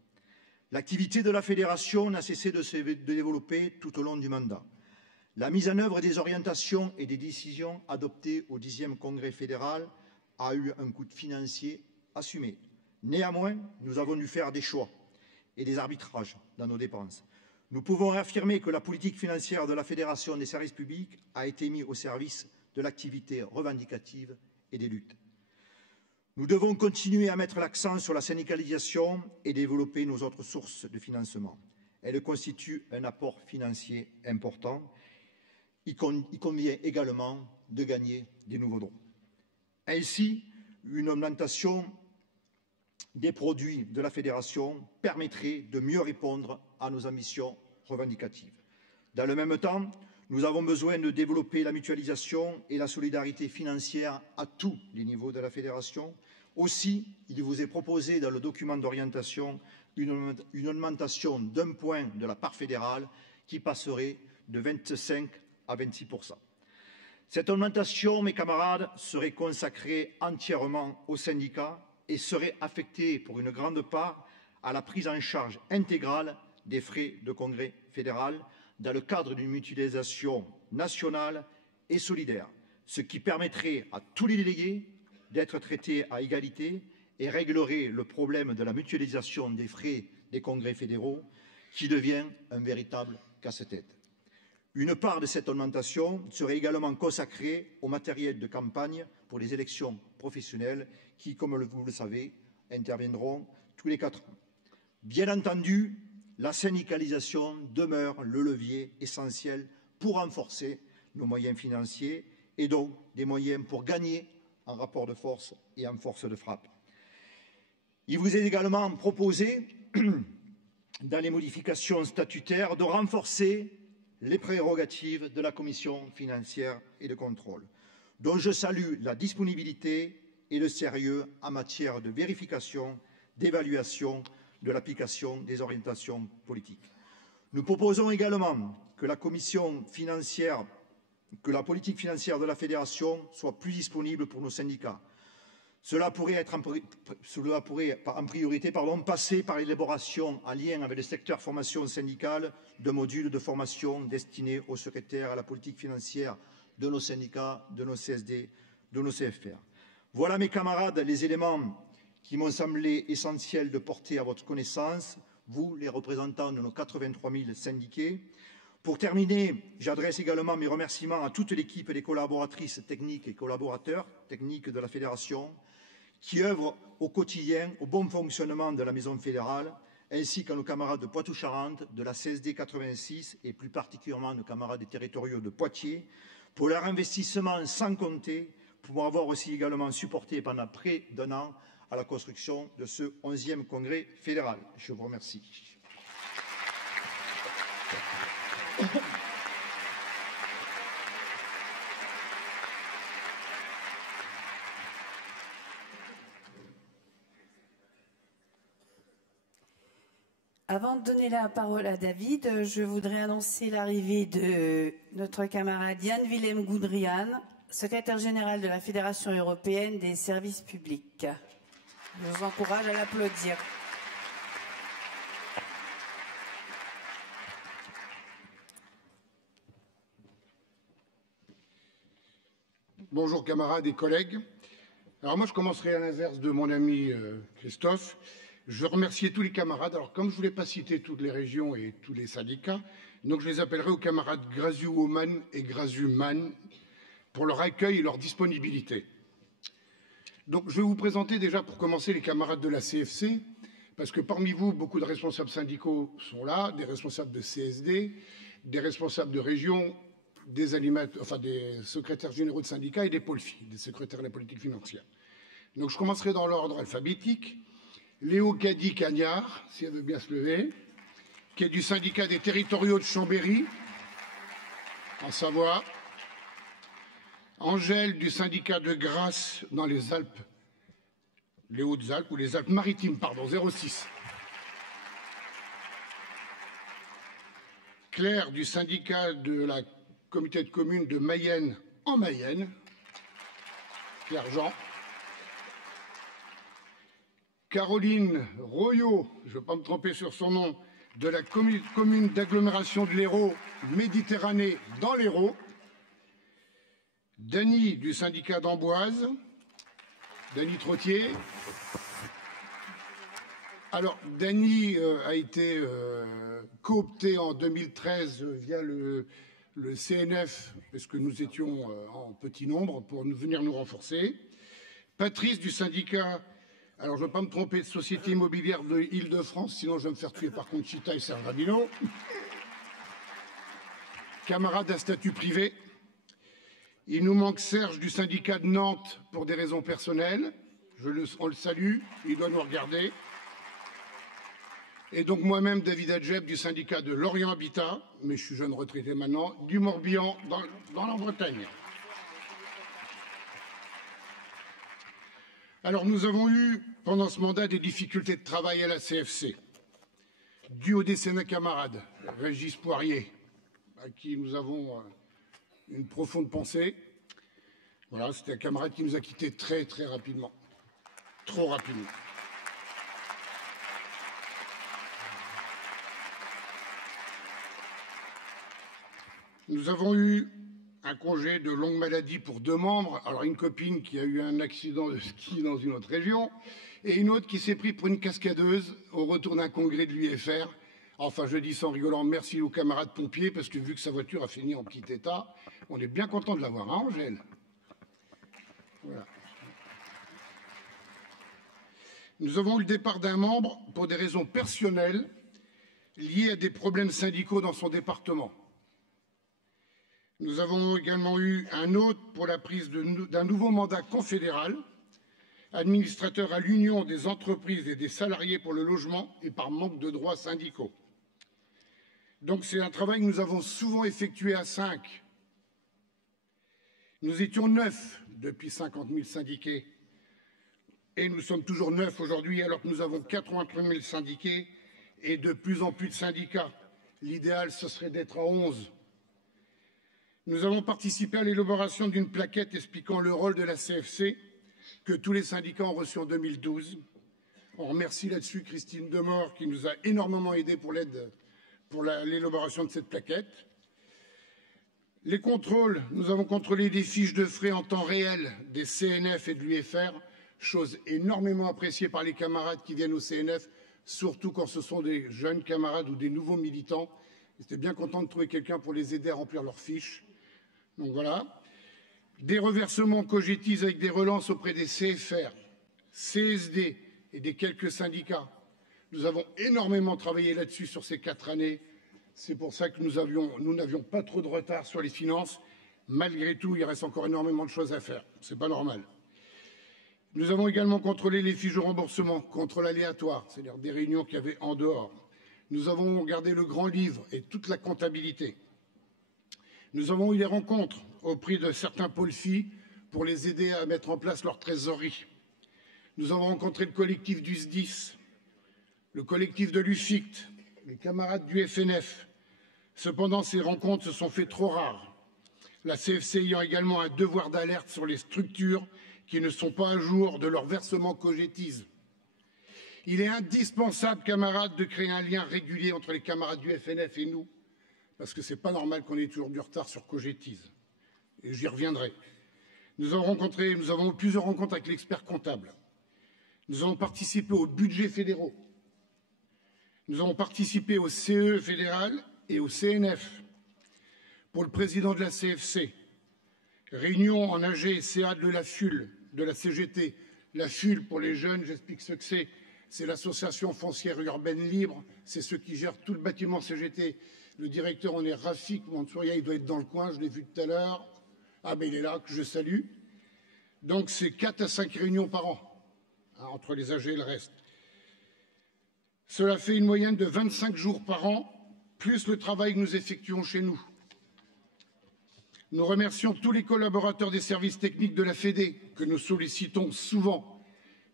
L'activité de la fédération n'a cessé de se développer tout au long du mandat. La mise en œuvre des orientations et des décisions adoptées au 10e congrès fédéral a eu un coût financier assumé. Néanmoins, nous avons dû faire des choix et des arbitrages dans nos dépenses. Nous pouvons réaffirmer que la politique financière de la Fédération des services publics a été mise au service de l'activité revendicative et des luttes. Nous devons continuer à mettre l'accent sur la syndicalisation et développer nos autres sources de financement. Elles constituent un apport financier important. Il convient également de gagner des nouveaux droits. Ainsi, une augmentation des produits de la Fédération permettrait de mieux répondre à nos ambitions revendicatives. Dans le même temps, nous avons besoin de développer la mutualisation et la solidarité financière à tous les niveaux de la Fédération. Aussi, il vous est proposé dans le document d'orientation une augmentation d'1 point de la part fédérale qui passerait de 25 à 26%. Cette augmentation, mes camarades, serait consacrée entièrement aux syndicats et serait affectée pour une grande part à la prise en charge intégrale des frais de congrès fédéral dans le cadre d'une mutualisation nationale et solidaire, ce qui permettrait à tous les délégués d'être traités à égalité et réglerait le problème de la mutualisation des frais des congrès fédéraux qui devient un véritable casse-tête. Une part de cette augmentation serait également consacrée au matériel de campagne pour les élections professionnelles qui, comme vous le savez, interviendront tous les 4 ans. Bien entendu, la syndicalisation demeure le levier essentiel pour renforcer nos moyens financiers et donc des moyens pour gagner en rapport de force et en force de frappe. Il vous est également proposé, dans les modifications statutaires, de renforcer les prérogatives de la Commission financière et de contrôle, dont je salue la disponibilité et le sérieux en matière de vérification, d'évaluation de l'application des orientations politiques. Nous proposons également que la politique financière de la Fédération soit plus disponible pour nos syndicats. Cela pourrait en priorité passer par l'élaboration, en lien avec le secteur formation syndicale, de modules de formation destinés aux secrétaires à la politique financière de nos syndicats, de nos CSD, de nos CFR. Voilà, mes camarades, les éléments qui m'ont semblé essentiels de porter à votre connaissance, vous, les représentants de nos 83 000 syndiqués. Pour terminer, j'adresse également mes remerciements à toute l'équipe des collaboratrices techniques et collaborateurs techniques de la Fédération qui œuvrent au quotidien au bon fonctionnement de la Maison fédérale, ainsi qu'à nos camarades de Poitou-Charentes, de la CSD 86 et plus particulièrement nos camarades des territoriaux de Poitiers, pour leur investissement sans compter, pour m'avoir aussi également supporté pendant près d'1 an à la construction de ce 11e congrès fédéral. Je vous remercie. Avant de donner la parole à David, je voudrais annoncer l'arrivée de notre camarade Jan-Willem Goudrian, secrétaire général de la Fédération européenne des services publics. Je vous encourage à l'applaudir. Bonjour camarades et collègues. Alors moi je commencerai à l'inverse de mon ami Christophe. Je veux remercier tous les camarades. Alors comme je ne voulais pas citer toutes les régions et tous les syndicats, donc je les appellerai aux camarades Grasu-Woman et Grasu-Man pour leur accueil et leur disponibilité. Donc je vais vous présenter déjà pour commencer les camarades de la CFC, parce que parmi vous, beaucoup de responsables syndicaux sont là, des responsables de CSD, des responsables de région, des secrétaires généraux de syndicats et des pôles FI, des secrétaires de la politique financière. Donc je commencerai dans l'ordre alphabétique. Léo Caddy-Cagnard, si elle veut bien se lever, qui est du syndicat des territoriaux de Chambéry, en Savoie. Angèle du syndicat de Grasse dans les Alpes, les Hautes-Alpes ou les Alpes-Maritimes, pardon, 06. Claire du syndicat de la communauté de communes de Mayenne en Mayenne, Claire Jean. Caroline Royot, je ne vais pas me tromper sur son nom, de la commune d'agglomération de l'Hérault, Méditerranée dans l'Hérault. Dany du syndicat d'Amboise, Dany Trottier. Alors, Dany a été coopté en 2013 via le CNF, parce que nous étions en petit nombre, pour venir nous renforcer. Patrice du syndicat, alors je ne veux pas me tromper, de Société immobilière de Île-de-France, sinon je vais me faire tuer par Conchita et Serge Rabino. Camarade à statut privé. Il nous manque Serge du syndicat de Nantes pour des raisons personnelles. On le salue, il doit nous regarder. Et donc moi-même, David Adjeb du syndicat de Lorient Habitat, mais je suis jeune retraité maintenant, du Morbihan dans la Bretagne. Alors nous avons eu pendant ce mandat des difficultés de travail à la CFC, dues au décès d'un camarade, Régis Poirier, à qui nous avons une profonde pensée. Voilà, c'était un camarade qui nous a quittés très très rapidement, trop rapidement. Nous avons eu un congé de longue maladie pour 2 membres. Alors une copine qui a eu un accident de ski dans une autre région et une autre qui s'est pris pour une cascadeuse au retour d'un congrès de l'UFR. Enfin, je dis sans rigolant, merci aux camarades pompiers, parce que vu que sa voiture a fini en petit état, on est bien content de l'avoir, hein, Angèle? Voilà. Nous avons eu le départ d'un membre pour des raisons personnelles liées à des problèmes syndicaux dans son département. Nous avons également eu un autre pour la prise d'un nouveau mandat confédéral, administrateur à l'Union des entreprises et des salariés pour le logement et par manque de droits syndicaux. Donc c'est un travail que nous avons souvent effectué à 5. Nous étions 9 depuis 50 000 syndiqués et nous sommes toujours 9 aujourd'hui alors que nous avons 83 000 syndiqués et de plus en plus de syndicats. L'idéal, ce serait d'être à 11. Nous avons participé à l'élaboration d'une plaquette expliquant le rôle de la CFC que tous les syndicats ont reçu en 2012. On remercie là-dessus Christine Demore qui nous a énormément aidés pour l'élaboration de cette plaquette. Les contrôles, nous avons contrôlé des fiches de frais en temps réel des CNF et de l'UFR, chose énormément appréciée par les camarades qui viennent au CNF, surtout quand ce sont des jeunes camarades ou des nouveaux militants. J'étais bien content de trouver quelqu'un pour les aider à remplir leurs fiches. Donc voilà. Des reversements Cogetis avec des relances auprès des CFR, CSD et des quelques syndicats. Nous avons énormément travaillé là-dessus sur ces 4 années. C'est pour ça que nous n'avions pas trop de retard sur les finances. Malgré tout, il reste encore énormément de choses à faire. Ce n'est pas normal. Nous avons également contrôlé les fiches de remboursement, contrôle aléatoire, c'est-à-dire des réunions qu'il y avait en dehors. Nous avons regardé le grand livre et toute la comptabilité. Nous avons eu des rencontres auprès de certains pôles filles pour les aider à mettre en place leur trésorerie. Nous avons rencontré le collectif du SDIS, le collectif de l'UFICT, les camarades du FNF. Cependant, ces rencontres se sont fait trop rares. La CFC ayant également un devoir d'alerte sur les structures qui ne sont pas à jour de leur versement Cogetis. Il est indispensable, camarades, de créer un lien régulier entre les camarades du FNF et nous, parce que ce n'est pas normal qu'on ait toujours du retard sur Cogetis. Et j'y reviendrai. Nous avons eu plusieurs rencontres avec l'expert comptable. Nous avons participé aux budgets fédéraux. Nous avons participé au CE fédéral et au CNF. Pour le président de la CFC, réunion en AG et CA de la FUL, de la CGT. La FUL, pour les jeunes, j'explique ce que c'est. C'est l'association foncière urbaine libre. C'est ceux qui gèrent tout le bâtiment CGT. Le directeur en est Rafik Mansouria, il doit être dans le coin, je l'ai vu tout à l'heure. Ah ben il est là, que je salue. Donc c'est 4 à 5 réunions par an, hein, entre les AG et le reste. Cela fait une moyenne de 25 jours par an, plus le travail que nous effectuons chez nous. Nous remercions tous les collaborateurs des services techniques de la Fédé, que nous sollicitons souvent,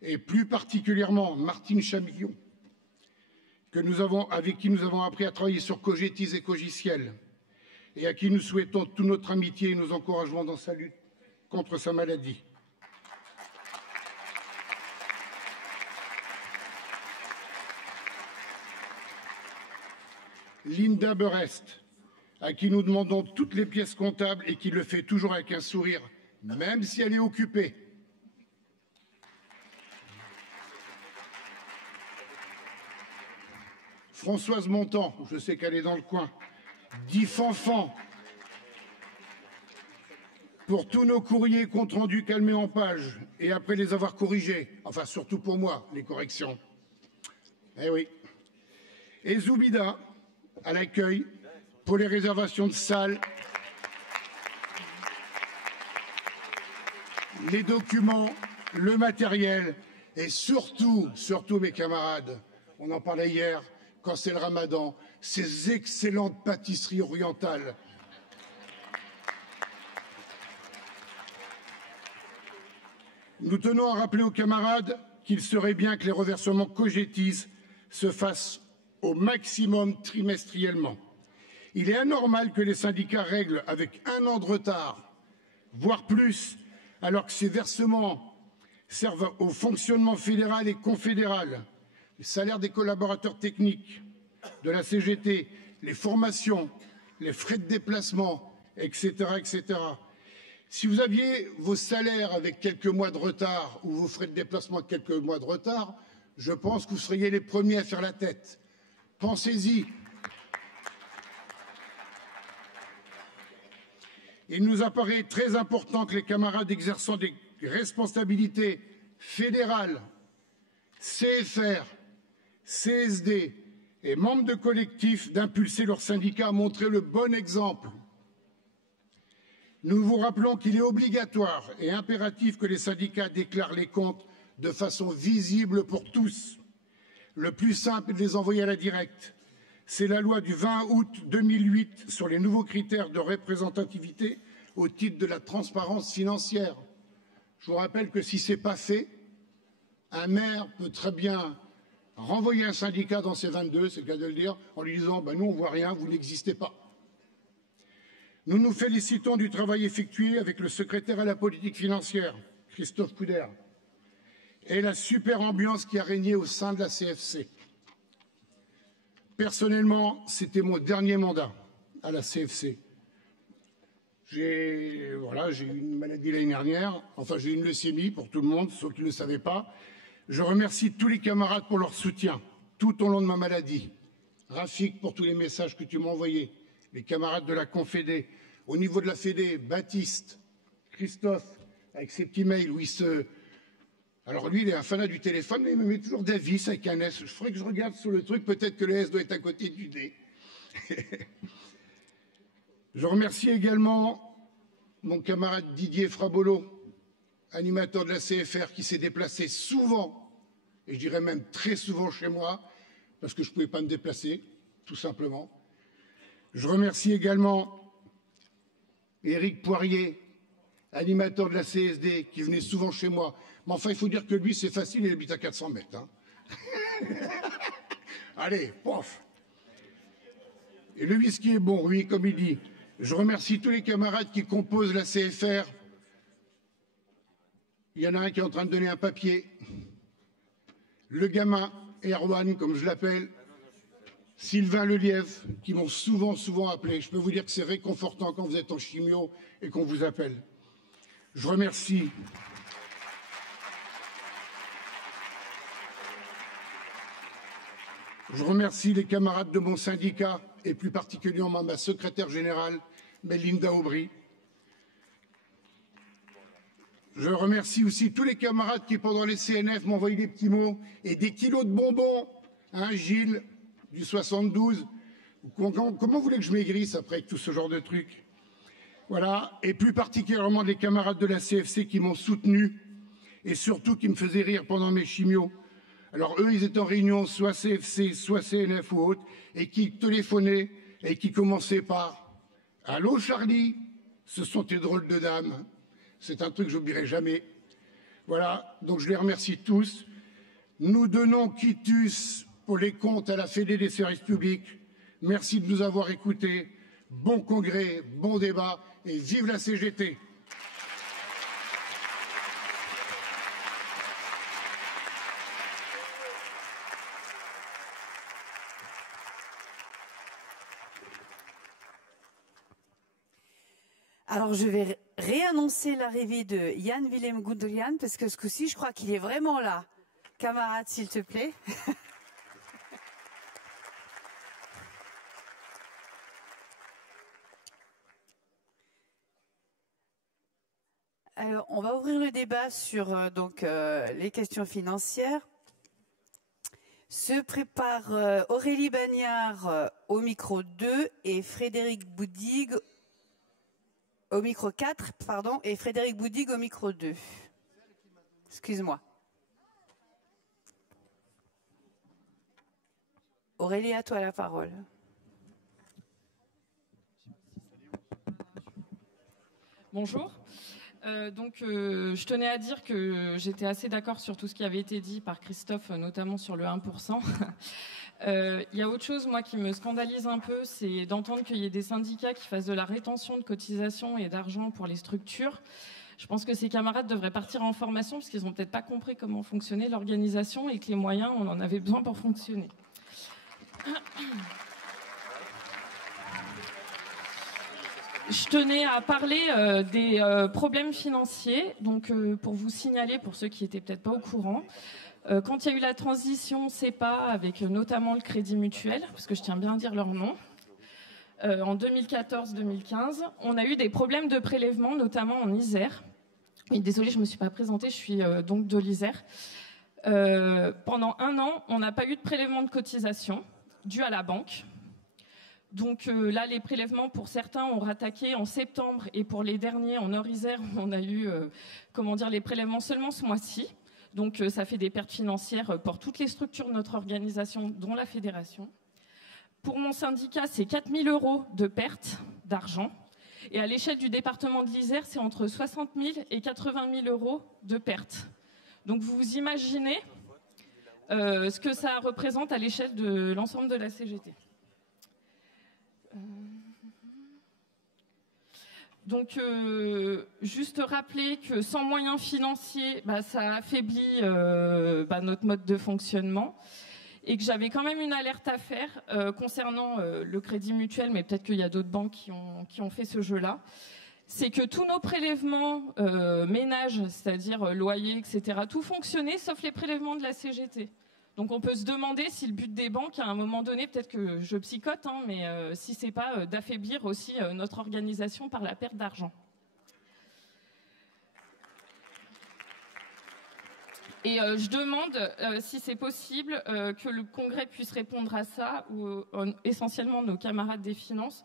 et plus particulièrement Martine Chamillon, avec qui nous avons appris à travailler sur Cogetis et Cogiciel, et à qui nous souhaitons toute notre amitié et nos encouragements dans sa lutte contre sa maladie. Linda Berest, à qui nous demandons toutes les pièces comptables et qui le fait toujours avec un sourire, même si elle est occupée. Françoise Montant, je sais qu'elle est dans le coin, dit Fanfan, pour tous nos courriers compte rendus calmés en page et après les avoir corrigés, enfin surtout pour moi, les corrections. Eh oui. Et Zoubida, à l'accueil, pour les réservations de salles, les documents, le matériel et surtout mes camarades, on en parlait hier, quand c'est le ramadan, ces excellentes pâtisseries orientales. Nous tenons à rappeler aux camarades qu'il serait bien que les reversements Cogetis se fassent au maximum trimestriellement. Il est anormal que les syndicats règlent avec 1 an de retard, voire plus, alors que ces versements servent au fonctionnement fédéral et confédéral, les salaires des collaborateurs techniques, de la CGT, les formations, les frais de déplacement, etc., etc. Si vous aviez vos salaires avec quelques mois de retard ou vos frais de déplacement avec quelques mois de retard, je pense que vous seriez les premiers à faire la tête. Pensez-y. Il nous apparaît très important que les camarades exerçant des responsabilités fédérales, CFR, CSD et membres de collectifs d'impulser leurs syndicats à montrer le bon exemple. Nous vous rappelons qu'il est obligatoire et impératif que les syndicats déclarent les comptes de façon visible pour tous. Le plus simple est de les envoyer à la directe. C'est la loi du 20 août 2008 sur les nouveaux critères de représentativité au titre de la transparence financière. Je vous rappelle que si ce n'est pas fait, un maire peut très bien renvoyer un syndicat dans ses 22, c'est le cas de le dire, en lui disant ben, « nous on ne voit rien, vous n'existez pas ». Nous nous félicitons du travail effectué avec le secrétaire à la politique financière, Christophe Couder, et la super ambiance qui a régné au sein de la CFC. Personnellement, c'était mon dernier mandat à la CFC. J'ai eu une maladie l'année dernière, enfin j'ai eu une leucémie pour tout le monde, ceux qui ne le savaient pas. Je remercie tous les camarades pour leur soutien tout au long de ma maladie. Rafik pour tous les messages que tu m'as envoyés, les camarades de la Confédé, au niveau de la Fédé, Baptiste, Christophe, avec ses petits mails où il se... Alors lui, il est un fanat du téléphone, mais il me met toujours Davis avec un S. Je ferais que je regarde sur le truc, peut-être que le S doit être à côté du D. Je remercie également mon camarade Didier Frabolo, animateur de la CFR, qui s'est déplacé souvent, et je dirais même très souvent chez moi, parce que je ne pouvais pas me déplacer, tout simplement. Je remercie également Éric Poirier, animateur de la CSD, qui venait souvent chez moi. Mais enfin, il faut dire que lui, c'est facile, il habite à 400 mètres. Hein. Allez, pof. Et le whisky est bon, oui, comme il dit. Je remercie tous les camarades qui composent la CFR. Il y en a un qui est en train de donner un papier. Le gamin, Erwan, comme je l'appelle, Sylvain Lelièvre, qui m'ont souvent appelé. Je peux vous dire que c'est réconfortant quand vous êtes en chimio et qu'on vous appelle. Je remercie les camarades de mon syndicat et plus particulièrement ma secrétaire générale, Melinda Aubry. Je remercie aussi tous les camarades qui, pendant les CNF, m'ont envoyé des petits mots et des kilos de bonbons. Hein, Gilles, du 72. Comment vous voulez que je maigrisse après avec tout ce genre de trucs? Voilà. Et plus particulièrement les camarades de la CFC qui m'ont soutenu et surtout qui me faisaient rire pendant mes chimios. Alors eux, ils étaient en réunion, soit CFC, soit CNF ou autre, et qui téléphonaient et qui commençaient par « Allô Charlie, ce sont tes drôles de dames ». C'est un truc que j'oublierai jamais. Voilà, donc je les remercie tous. Nous donnons quitus pour les comptes à la Fédé des services publics. Merci de nous avoir écoutés. Bon congrès, bon débat et vive la CGT. Alors, je vais réannoncer l'arrivée de Jan Willem Gudrian, parce que ce coup-ci, je crois qu'il est vraiment là. Camarade, s'il te plaît. Alors, on va ouvrir le débat sur les questions financières. Se prépare Aurélie Bagnard au micro 2 et Frédéric Boudig au micro 4, pardon, et Frédéric Boudig au micro 2. Excuse-moi. Aurélie, à toi la parole. Bonjour. Je tenais à dire que j'étais assez d'accord sur tout ce qui avait été dit par Christophe, notamment sur le 1%. Il y a autre chose, moi, qui me scandalise un peu, c'est d'entendre qu'il y ait des syndicats qui fassent de la rétention de cotisations et d'argent pour les structures. Je pense que ces camarades devraient partir en formation parce qu'ils n'ont peut-être pas compris comment fonctionnait l'organisation et que les moyens, on en avait besoin pour fonctionner. Je tenais à parler des problèmes financiers, donc pour vous signaler, pour ceux qui n'étaient peut-être pas au courant, quand il y a eu la transition CEPA avec notamment le Crédit Mutuel, parce que je tiens bien à dire leur nom, en 2014-2015, on a eu des problèmes de prélèvement, notamment en Isère. Et désolée, je ne me suis pas présentée, je suis donc de l'Isère. Pendant 1 an, on n'a pas eu de prélèvement de cotisation dû à la banque. Donc là, les prélèvements, pour certains, ont rattaqué en septembre, et pour les derniers, en Nord-Isère, on a eu les prélèvements seulement ce mois-ci. Donc ça fait des pertes financières pour toutes les structures de notre organisation, dont la fédération. Pour mon syndicat, c'est 4 000 € de pertes d'argent. Et à l'échelle du département de l'Isère, c'est entre 60 000 et 80 000 € de pertes. Donc vous imaginez ce que ça représente à l'échelle de l'ensemble de la CGT. Donc, juste rappeler que sans moyens financiers, ça affaiblit notre mode de fonctionnement, et que j'avais quand même une alerte à faire concernant le Crédit Mutuel, mais peut-être qu'il y a d'autres banques qui ont fait ce jeu-là. C'est que tous nos prélèvements ménages, c'est-à-dire loyers, etc., tout fonctionnait sauf les prélèvements de la CGT. Donc on peut se demander si le but des banques, à un moment donné, peut-être que je psychote, mais si c'est pas d'affaiblir aussi notre organisation par la perte d'argent. Et je demande, si c'est possible, que le Congrès puisse répondre à ça, ou essentiellement nos camarades des finances,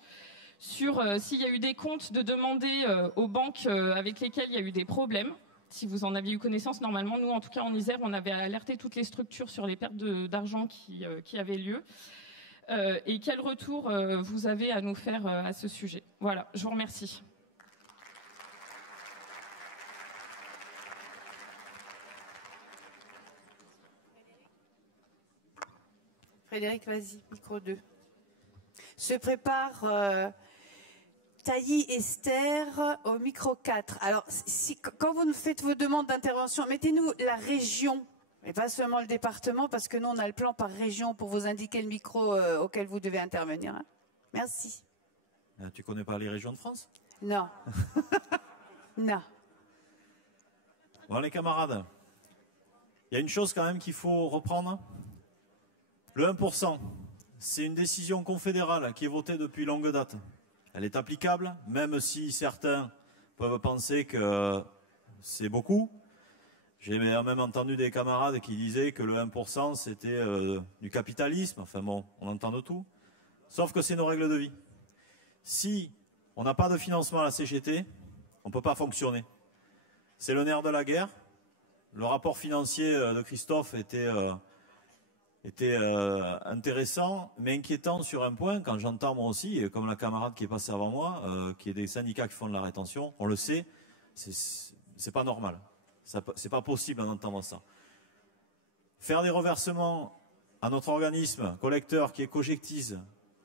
sur s'il y a eu des comptes de demander aux banques avec lesquelles il y a eu des problèmes. Si vous en aviez eu connaissance, normalement, nous, en tout cas, en Isère, on avait alerté toutes les structures sur les pertes d'argent qui avaient lieu. Et quel retour vous avez à nous faire à ce sujet? Voilà, je vous remercie. Frédéric, vas-y, micro 2. Se prépare Tailly Esther au micro 4. Alors, quand vous faites vos demandes d'intervention, mettez-nous la région, et pas seulement le département, parce que nous, on a le plan par région pour vous indiquer le micro auquel vous devez intervenir. Hein. Merci. Tu connais pas les régions de France? Non. Non. Bon, les camarades, il y a une chose quand même qu'il faut reprendre. Le 1%, c'est une décision confédérale qui est votée depuis longue date. Elle est applicable, même si certains peuvent penser que c'est beaucoup. J'ai même entendu des camarades qui disaient que le 1% c'était du capitalisme. Enfin bon, on entend de tout. Sauf que c'est nos règles de vie. Si on n'a pas de financement à la CGT, on ne peut pas fonctionner. C'est le nerf de la guerre. Le rapport financier de Christophe était était intéressant, mais inquiétant sur un point, quand j'entends moi aussi, et comme la camarade qui est passée avant moi, qui est des syndicats qui font de la rétention, on le sait, c'est pas normal. C'est pas possible en entendant ça. Faire des reversements à notre organisme collecteur qui est Cogectise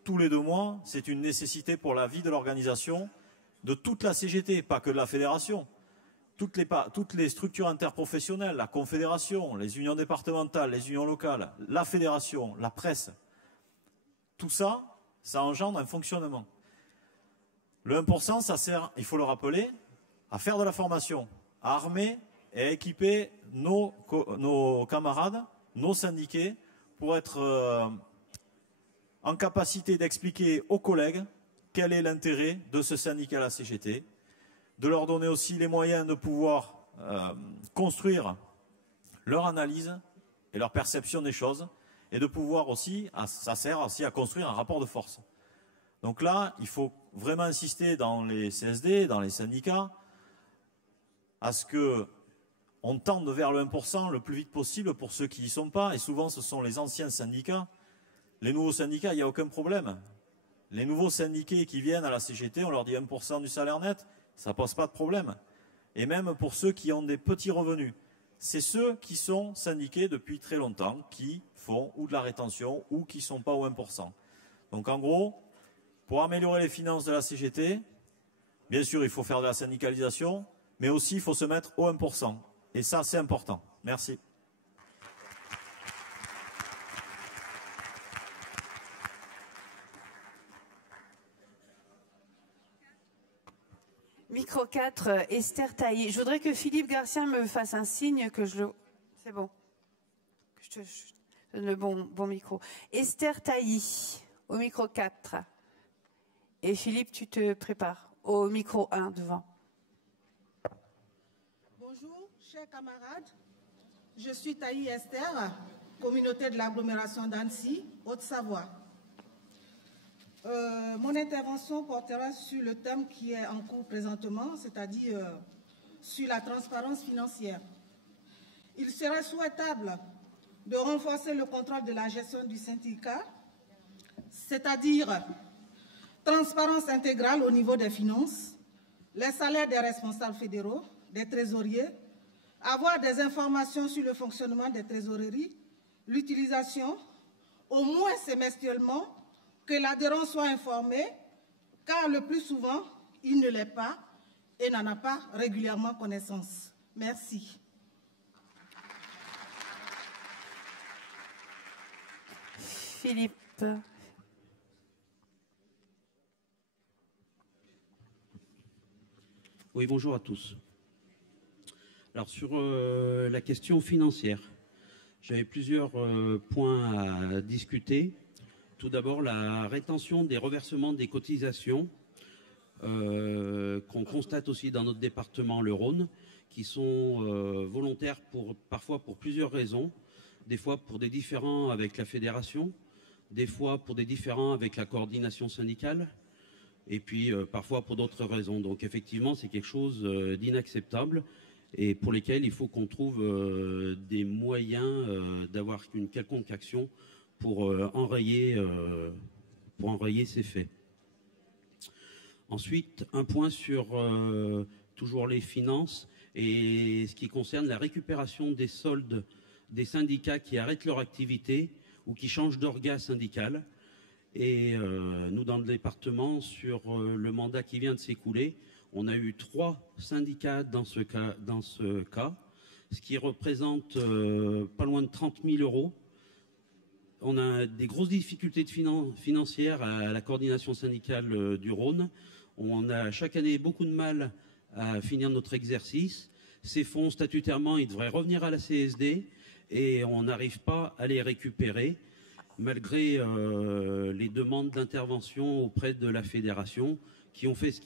tous les 2 mois, c'est une nécessité pour la vie de l'organisation, de toute la CGT, pas que de la fédération. Toutes les structures interprofessionnelles, la confédération, les unions départementales, les unions locales, la fédération, la presse, tout ça, ça engendre un fonctionnement. Le 1%, ça sert, il faut le rappeler, à faire de la formation, à armer et à équiper nos camarades, nos syndiqués, pour être en capacité d'expliquer aux collègues quel est l'intérêt de ce syndicat à la CGT, de leur donner aussi les moyens de pouvoir construire leur analyse et leur perception des choses, et de pouvoir aussi, ça sert aussi à construire un rapport de force. Donc là, il faut vraiment insister dans les CSD, dans les syndicats, à ce qu'on tende vers le 1% le plus vite possible pour ceux qui n'y sont pas, et souvent ce sont les anciens syndicats. Les nouveaux syndicats, il n'y a aucun problème. Les nouveaux syndiqués qui viennent à la CGT, on leur dit 1% du salaire net, ça ne pose pas de problème. Et même pour ceux qui ont des petits revenus, c'est ceux qui sont syndiqués depuis très longtemps, qui font ou de la rétention ou qui ne sont pas au 1%. Donc en gros, pour améliorer les finances de la CGT, bien sûr il faut faire de la syndicalisation, mais aussi il faut se mettre au 1%. Et ça c'est important. Merci. Micro 4, Esther Tailly. Je voudrais que Philippe Garcia me fasse un signe que je le... C'est bon. Que je te donne le bon micro. Esther Tailly, au micro 4. Et Philippe, tu te prépares. Au micro 1, devant. Bonjour, chers camarades. Je suis Tailly Esther, communauté de l'agglomération d'Annecy, Haute-Savoie. Mon intervention portera sur le thème qui est en cours présentement, c'est-à-dire sur la transparence financière. Il serait souhaitable de renforcer le contrôle de la gestion du syndicat, c'est-à-dire transparence intégrale au niveau des finances, les salaires des responsables fédéraux, des trésoriers, avoir des informations sur le fonctionnement des trésoreries, l'utilisation, au moins semestriellement, que l'adhérent soit informé, car le plus souvent, il ne l'est pas et n'en a pas régulièrement connaissance. Merci. Philippe. Oui, bonjour à tous. Alors, sur la question financière, j'avais plusieurs points à discuter. Tout d'abord, la rétention des reversements des cotisations qu'on constate aussi dans notre département, le Rhône, qui sont volontaires parfois pour plusieurs raisons, des fois pour des différends avec la fédération, des fois pour des différends avec la coordination syndicale, et puis parfois pour d'autres raisons. Donc effectivement, c'est quelque chose d'inacceptable et pour lesquels il faut qu'on trouve des moyens d'avoir une quelconque action pour enrayer ces faits. Ensuite, un point sur toujours les finances et ce qui concerne la récupération des soldes des syndicats qui arrêtent leur activité ou qui changent d'orga syndical. Et nous, dans le département, sur le mandat qui vient de s'écouler, on a eu 3 syndicats dans ce cas, ce qui représente pas loin de 30 000 euros. On a des grosses difficultés financières à la coordination syndicale du Rhône. On a chaque année beaucoup de mal à finir notre exercice. Ces fonds, statutairement, ils devraient revenir à la CSD et on n'arrive pas à les récupérer malgré les demandes d'intervention auprès de la fédération qui ont fait ce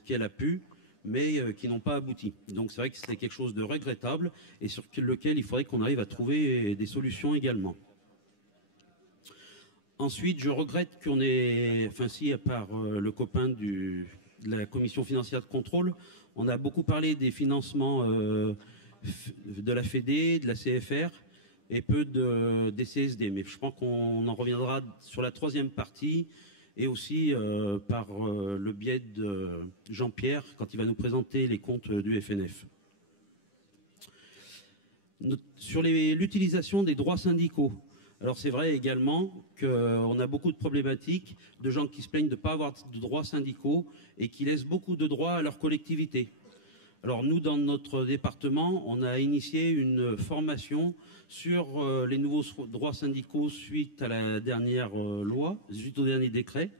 qu'elle a pu, mais qui n'ont pas abouti. Donc c'est vrai que c'est quelque chose de regrettable et sur lequel il faudrait qu'on arrive à trouver des solutions également. Ensuite, je regrette qu'on ait, enfin si, à part le copain de la commission financière de contrôle, on a beaucoup parlé des financements de la Fédé, de la CFR, et peu des CSD. Mais je pense qu'on en reviendra sur la troisième partie et aussi par le biais de Jean-Pierre quand il va nous présenter les comptes du FNF. Sur l'utilisation des droits syndicaux. Alors c'est vrai également qu'on a beaucoup de problématiques de gens qui se plaignent de ne pas avoir de droits syndicaux et qui laissent beaucoup de droits à leur collectivité. Alors nous, dans notre département, on a initié une formation sur les nouveaux droits syndicaux suite à la dernière loi, suite au dernier décret.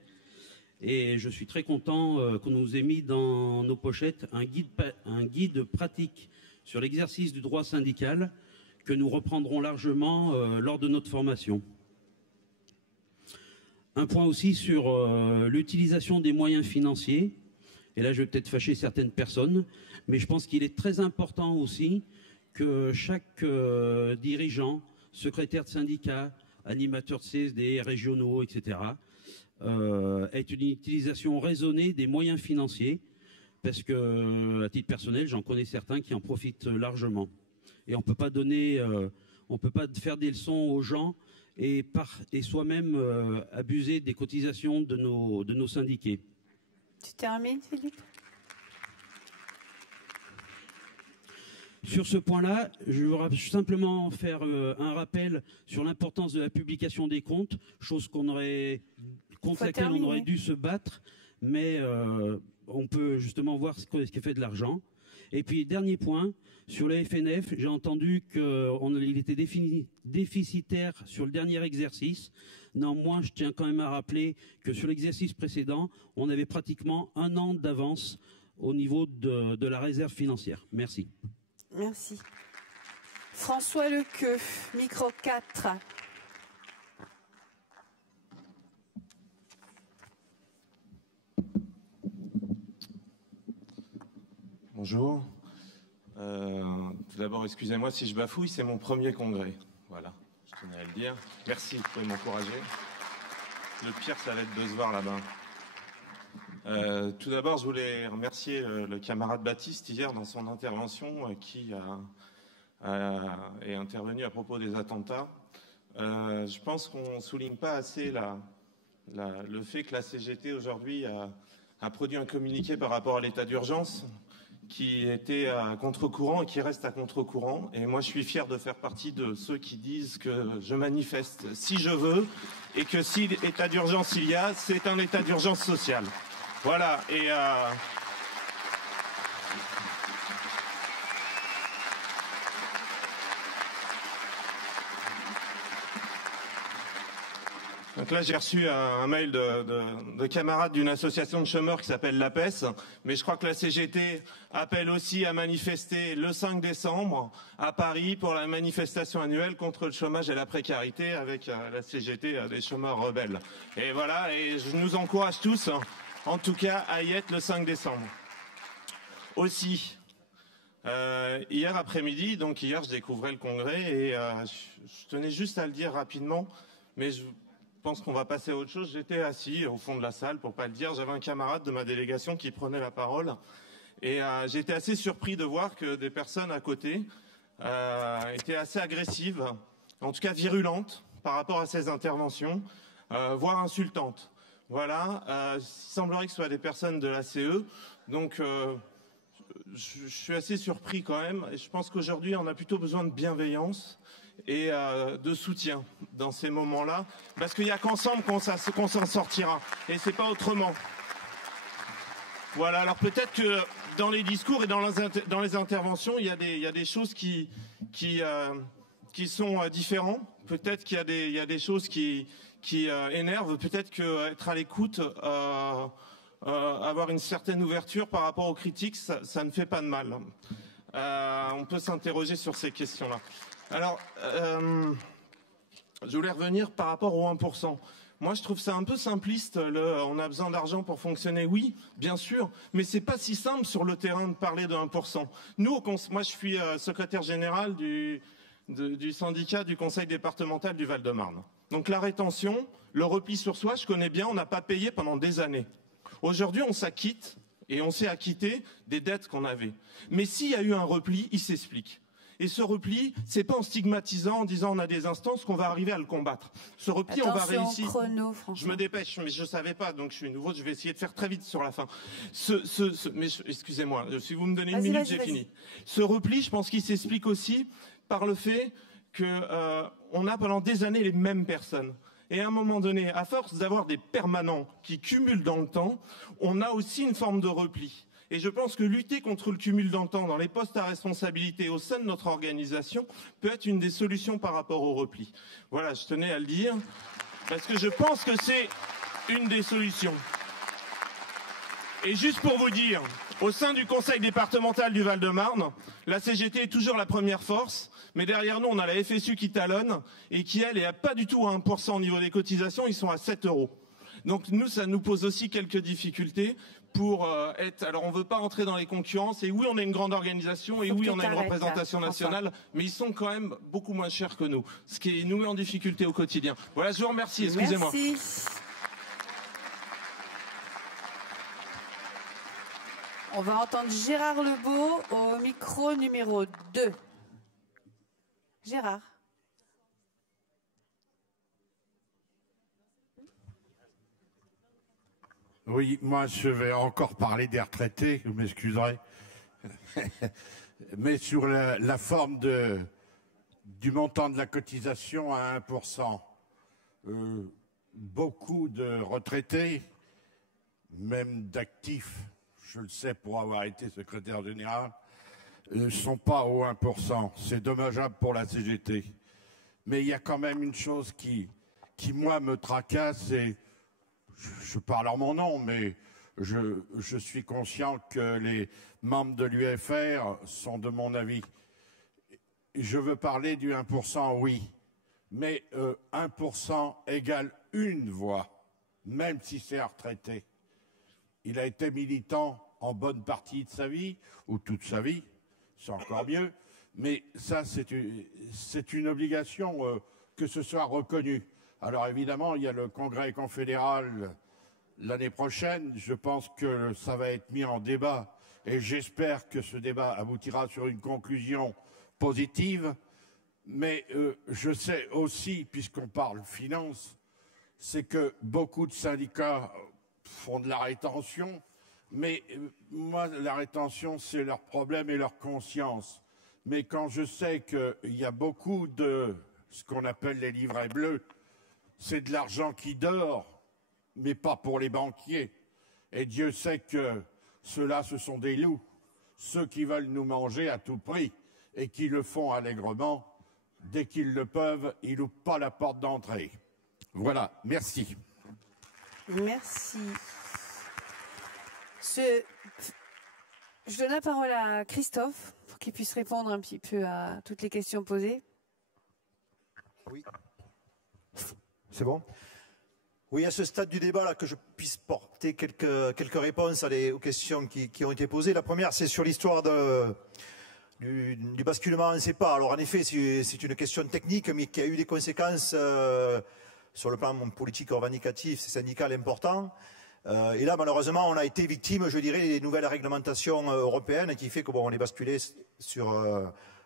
Et je suis très content qu'on nous ait mis dans nos pochettes un guide pratique sur l'exercice du droit syndical que nous reprendrons largement lors de notre formation. Un point aussi sur l'utilisation des moyens financiers. Et là, je vais peut-être fâcher certaines personnes, mais je pense qu'il est très important aussi que chaque dirigeant, secrétaire de syndicat, animateur de CSD, régionaux, etc., ait une utilisation raisonnée des moyens financiers, parce que, à titre personnel, j'en connais certains qui en profitent largement. Et on peut pas faire des leçons aux gens et soi-même abuser des cotisations de nos syndiqués. Tu termines, Philippe? Sur ce point-là, je veux simplement faire un rappel sur l'importance de la publication des comptes, chose contre laquelle on aurait dû se battre, mais on peut justement voir ce qui fait de l'argent. Et puis, dernier point, sur le FNF, j'ai entendu qu'il était déficitaire sur le dernier exercice. Néanmoins, je tiens quand même à rappeler que sur l'exercice précédent, on avait pratiquement 1 an d'avance au niveau de la réserve financière. Merci. Merci. François Lequeux, micro 4. Bonjour. Tout d'abord, excusez-moi si je bafouille, c'est mon premier congrès. Voilà, je tenais à le dire. Merci, vous pouvez m'encourager. Le pire, ça va être de se voir là-bas. Tout d'abord, je voulais remercier le camarade Baptiste hier dans son intervention qui est intervenu à propos des attentats. Je pense qu'on ne souligne pas assez le fait que la CGT aujourd'hui a produit un communiqué par rapport à l'état d'urgence qui était à contre-courant et qui reste à contre-courant. Et moi, je suis fier de faire partie de ceux qui disent que je manifeste si je veux et que si état d'urgence il y a, c'est un état d'urgence sociale. Voilà. Et donc là, j'ai reçu un mail de camarades d'une association de chômeurs qui s'appelle l'APES, mais je crois que la CGT appelle aussi à manifester le 5 décembre à Paris pour la manifestation annuelle contre le chômage et la précarité avec la CGT des chômeurs rebelles. Et voilà, et je nous encourage tous, en tout cas, à y être le 5 décembre. Aussi, hier après-midi, donc hier je découvrais le congrès et je tenais juste à le dire rapidement, mais je pense qu'on va passer à autre chose. J'étais assis au fond de la salle, pour pas le dire. J'avais un camarade de ma délégation qui prenait la parole. Et j'étais assez surpris de voir que des personnes à côté étaient assez agressives, en tout cas virulentes, par rapport à ces interventions, voire insultantes. Voilà. Il semblerait que ce soit des personnes de la CE. Donc, je suis assez surpris quand même. Et je pense qu'aujourd'hui, on a plutôt besoin de bienveillance et de soutien dans ces moments-là, parce qu'il n'y a qu'ensemble qu'on s'en sortira, et c'est pas autrement. Voilà, alors peut-être que dans les discours et dans les interventions, il y a des choses qui sont différentes, peut-être qu'il y a des choses qui énervent, peut-être qu'être à l'écoute, avoir une certaine ouverture par rapport aux critiques, ça ne fait pas de mal. On peut s'interroger sur ces questions-là. Alors, je voulais revenir par rapport au 1%. Moi, je trouve ça un peu simpliste. On a besoin d'argent pour fonctionner. Oui, bien sûr, mais c'est pas si simple sur le terrain de parler de 1%. Moi, je suis secrétaire général du syndicat du conseil départemental du Val-de-Marne. Donc la rétention, le repli sur soi, je connais bien. On n'a pas payé pendant des années. Aujourd'hui, on s'acquitte et on s'est acquitté des dettes qu'on avait. Mais s'il y a eu un repli, il s'explique. Et ce repli, c'est pas en stigmatisant, en disant on a des instances qu'on va arriver à le combattre. Ce repli, on va réussir. Chrono, je me dépêche, mais je savais pas, donc je suis nouveau, je vais essayer de faire très vite sur la fin. Mais excusez-moi, si vous me donnez une minute, j'ai fini. Ce repli, je pense qu'il s'explique aussi par le fait que on a pendant des années les mêmes personnes. Et à un moment donné, à force d'avoir des permanents qui cumulent dans le temps, on a aussi une forme de repli. Et je pense que lutter contre le cumul dans le temps dans les postes à responsabilité au sein de notre organisation peut être une des solutions par rapport au repli. Voilà, je tenais à le dire, parce que je pense que c'est une des solutions. Et juste pour vous dire, au sein du conseil départemental du Val-de-Marne, la CGT est toujours la première force, mais derrière nous, on a la FSU qui talonne et qui, elle, est pas du tout à 1% au niveau des cotisations, ils sont à 7 €. Donc nous, ça nous pose aussi quelques difficultés pour être... Alors on ne veut pas entrer dans les concurrences, et oui, on est une grande organisation, et oui, on a une représentation nationale, mais ils sont quand même beaucoup moins chers que nous, ce qui nous met en difficulté au quotidien. Voilà, je vous remercie, excusez-moi. Merci. On va entendre Gérard Lebeau au micro numéro 2. Gérard. Oui, moi je vais encore parler des retraités, vous m'excuserez. Mais sur la forme du montant de la cotisation à 1%. Beaucoup de retraités, même d'actifs, je le sais pour avoir été secrétaire général, ne sont pas au 1%. C'est dommageable pour la CGT. Mais il y a quand même une chose qui moi, me tracasse, et je parle en mon nom, mais je suis conscient que les membres de l'UFR sont de mon avis. Je veux parler du 1%, oui, mais 1% égale une voix, même si c'est un retraité. Il a été militant en bonne partie de sa vie, ou toute sa vie, c'est encore mieux, mais ça, c'est une obligation que ce soit reconnu. Alors évidemment, il y a le congrès confédéral l'année prochaine. Je pense que ça va être mis en débat, et j'espère que ce débat aboutira sur une conclusion positive. Mais je sais aussi, puisqu'on parle finance, c'est que beaucoup de syndicats font de la rétention, mais moi, la rétention, c'est leur problème et leur conscience. Mais quand je sais qu'il y a beaucoup de ce qu'on appelle les livrets bleus, c'est de l'argent qui dort, mais pas pour les banquiers. Et Dieu sait que ceux-là, ce sont des loups, ceux qui veulent nous manger à tout prix et qui le font allègrement. Dès qu'ils le peuvent, ils n'ouvrent pas la porte d'entrée. Voilà, merci. Merci. Je donne la parole à Christophe pour qu'il puisse répondre un petit peu à toutes les questions posées. Oui. C'est bon? Oui, à ce stade du débat, là, que je puisse porter quelques réponses aux questions qui ont été posées. La première, c'est sur l'histoire du basculement en CEPA. Alors, en effet, c'est une question technique, mais qui a eu des conséquences sur le plan politique, revendicatif, syndical important. Et là, malheureusement, on a été victime, je dirais, des nouvelles réglementations européennes, qui fait que bon, on est basculé sur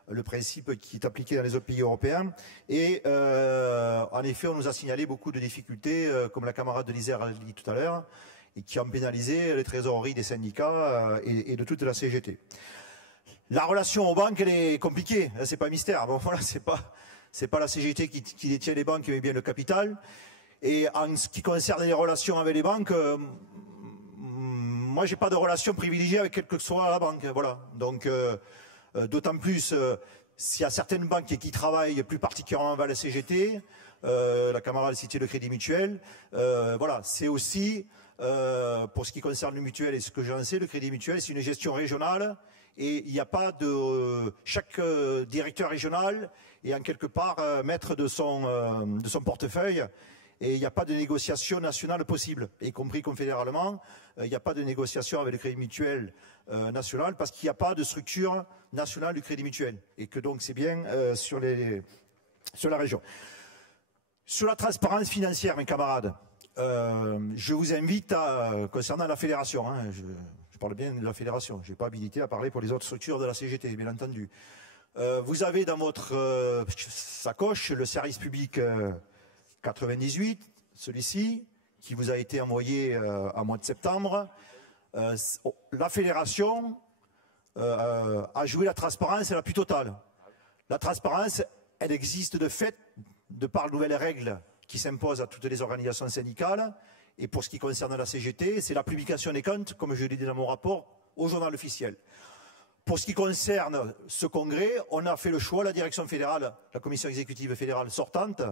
le principe qui est appliqué dans les autres pays européens. Et en effet, on nous a signalé beaucoup de difficultés, comme la camarade de l'Isère l'a dit tout à l'heure, et qui ont pénalisé les trésoreries des syndicats et de toute la CGT. La relation aux banques, elle est compliquée, c'est pas un mystère. Bon, voilà, c'est pas la CGT qui détient les banques, mais bien le capital. Et en ce qui concerne les relations avec les banques, moi, j'ai pas de relation privilégiée avec quelle que soit la banque. Voilà. Donc, d'autant plus s'il y a certaines banques qui travaillent plus particulièrement avec la CGT, la camarade citait le Crédit Mutuel. Voilà, c'est aussi pour ce qui concerne le mutuel et ce que j'en sais, le Crédit Mutuel, c'est une gestion régionale et il n'y a pas de chaque directeur régional est en quelque part maître de son portefeuille. Et il n'y a pas de négociation nationale possible, y compris confédéralement. Il n'y a pas de négociation avec le Crédit Mutuel national parce qu'il n'y a pas de structure nationale du Crédit Mutuel. Et que donc c'est bien sur la région. Sur la transparence financière, mes camarades, je vous invite concernant la fédération, hein, je parle bien de la fédération, je n'ai pas habilité à parler pour les autres structures de la CGT, bien entendu. Vous avez dans votre sacoche le service public 98, celui-ci, qui vous a été envoyé en mois de septembre. La fédération a joué la transparence la plus totale. La transparence, elle existe de fait, de par de nouvelles règles qui s'imposent à toutes les organisations syndicales. Et pour ce qui concerne la CGT, c'est la publication des comptes, comme je l'ai dit dans mon rapport, au journal officiel. Pour ce qui concerne ce congrès, on a fait le choix, la direction fédérale, la commission exécutive fédérale sortante,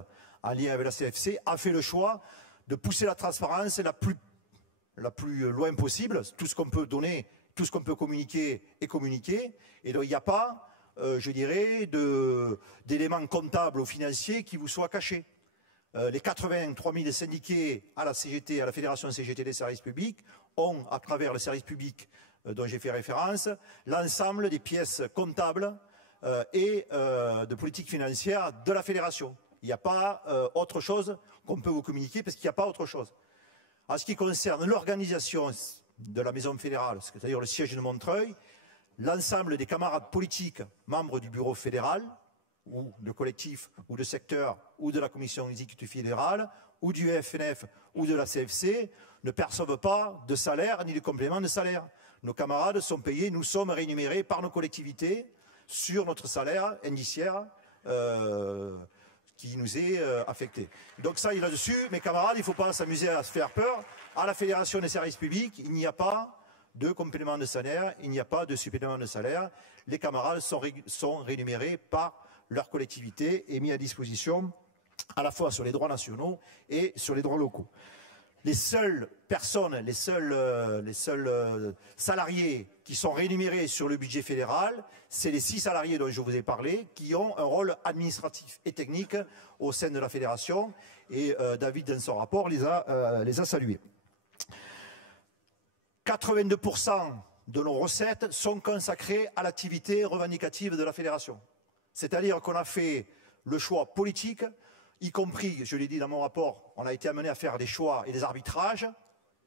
en lien avec la CFC, a fait le choix de pousser la transparence la plus loin possible. Tout ce qu'on peut donner, tout ce qu'on peut communiquer est communiqué. Et donc il n'y a pas, je dirais, d'éléments comptables ou financiers qui vous soient cachés. Les 83 000 syndiqués à la CGT, à la Fédération CGT des services publics, ont, à travers le service public dont j'ai fait référence, l'ensemble des pièces comptables et de politique financière de la Fédération. Il n'y a pas autre chose qu'on peut vous communiquer parce qu'il n'y a pas autre chose. En ce qui concerne l'organisation de la maison fédérale, c'est-à-dire le siège de Montreuil, l'ensemble des camarades politiques membres du bureau fédéral, ou de collectif, ou de secteur, ou de la commission exécutive fédérale, ou du FNF, ou de la CFC, ne perçoivent pas de salaire ni de complément de salaire. Nos camarades sont payés, nous sommes rémunérés par nos collectivités sur notre salaire indiciaire qui nous est affecté. Donc ça, là-dessus, mes camarades, il ne faut pas s'amuser à se faire peur. À la Fédération des services publics, il n'y a pas de complément de salaire, il n'y a pas de supplément de salaire. Les camarades sont rémunérés par leur collectivité et mis à disposition à la fois sur les droits nationaux et sur les droits locaux. Les seules personnes, les seuls salariés qui sont rémunérés sur le budget fédéral, c'est les 6 salariés dont je vous ai parlé, qui ont un rôle administratif et technique au sein de la fédération. Et David, dans son rapport, les a salués. 82% de nos recettes sont consacrées à l'activité revendicative de la fédération. C'est-à-dire qu'on a fait le choix politique, y compris, je l'ai dit dans mon rapport, on a été amené à faire des choix et des arbitrages,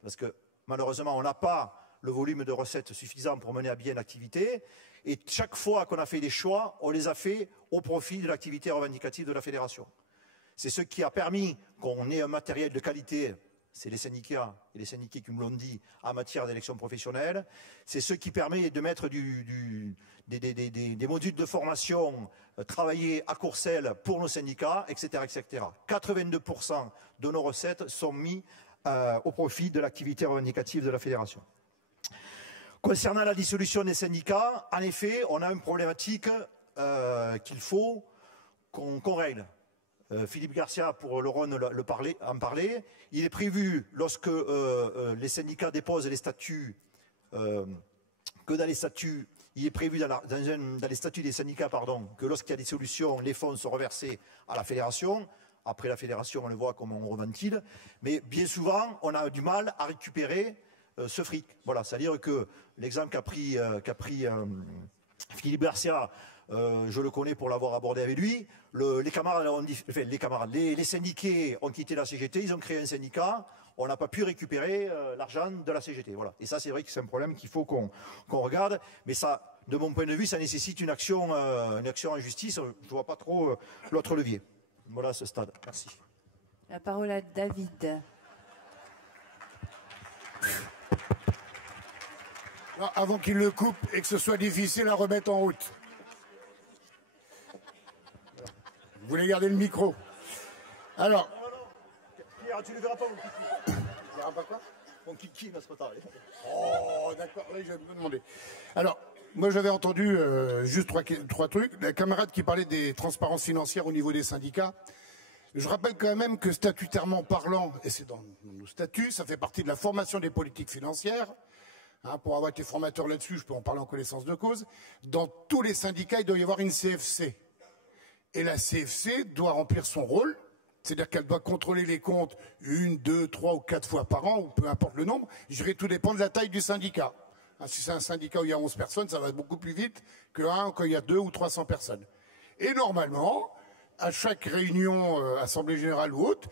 parce que malheureusement on n'a pas le volume de recettes suffisant pour mener à bien l'activité, et chaque fois qu'on a fait des choix, on les a fait au profit de l'activité revendicative de la fédération. C'est ce qui a permis qu'on ait un matériel de qualité, c'est les syndicats et les syndiqués qui me l'ont dit, en matière d'élection professionnelle. C'est ce qui permet de mettre des modules de formation travaillés à Courcelles pour nos syndicats, etc. etc. 82% de nos recettes sont mis au profit de l'activité revendicative de la fédération. Concernant la dissolution des syndicats, en effet, on a une problématique qu'il faut qu'on règle. Philippe Garcia, pour le Rhône, en parlait. Il est prévu, lorsque les syndicats déposent les statuts, que dans les statuts, il est prévu dans les statuts des syndicats, que lorsqu'il y a des dissolutions, les fonds sont reversés à la fédération. Après la fédération, on le voit comment on reventile. Mais bien souvent, on a du mal à récupérer ce fric. Voilà, c'est-à-dire que l'exemple qu'a pris Philippe Garcia, je le connais pour l'avoir abordé avec lui. Les syndiqués ont quitté la CGT, ils ont créé un syndicat. On n'a pas pu récupérer l'argent de la CGT. Voilà. Et ça, c'est vrai que c'est un problème qu'il faut qu'on regarde. Mais ça, de mon point de vue, ça nécessite une action en justice. Je ne vois pas trop l'autre levier. Voilà à ce stade. Merci. La parole à David. Alors, avant qu'il le coupe et que ce soit difficile à remettre en route. Vous voulez garder le micro. Alors. Pierre, tu ne le verras pas, mon kiki. Tu ne verras pas quoi? Mon kiki va se retarder. Oh, d'accord, oui, je vais me demander. Alors, moi j'avais entendu juste trois trucs. La camarade qui parlait des transparences financières au niveau des syndicats. Je rappelle quand même que statutairement parlant, et c'est dans nos statuts, ça fait partie de la formation des politiques financières. Hein, pour avoir été formateur là-dessus, je peux en parler en connaissance de cause. Dans tous les syndicats, il doit y avoir une CFC. Et la CFC doit remplir son rôle, c'est-à-dire qu'elle doit contrôler les comptes 1, 2, 3 ou 4 fois par an, ou peu importe le nombre. Je dirais tout dépend de la taille du syndicat. Hein, si c'est un syndicat où il y a 11 personnes, ça va beaucoup plus vite qu'un quand il y a 200 ou 300 personnes. Et normalement, à chaque réunion, assemblée générale ou autre,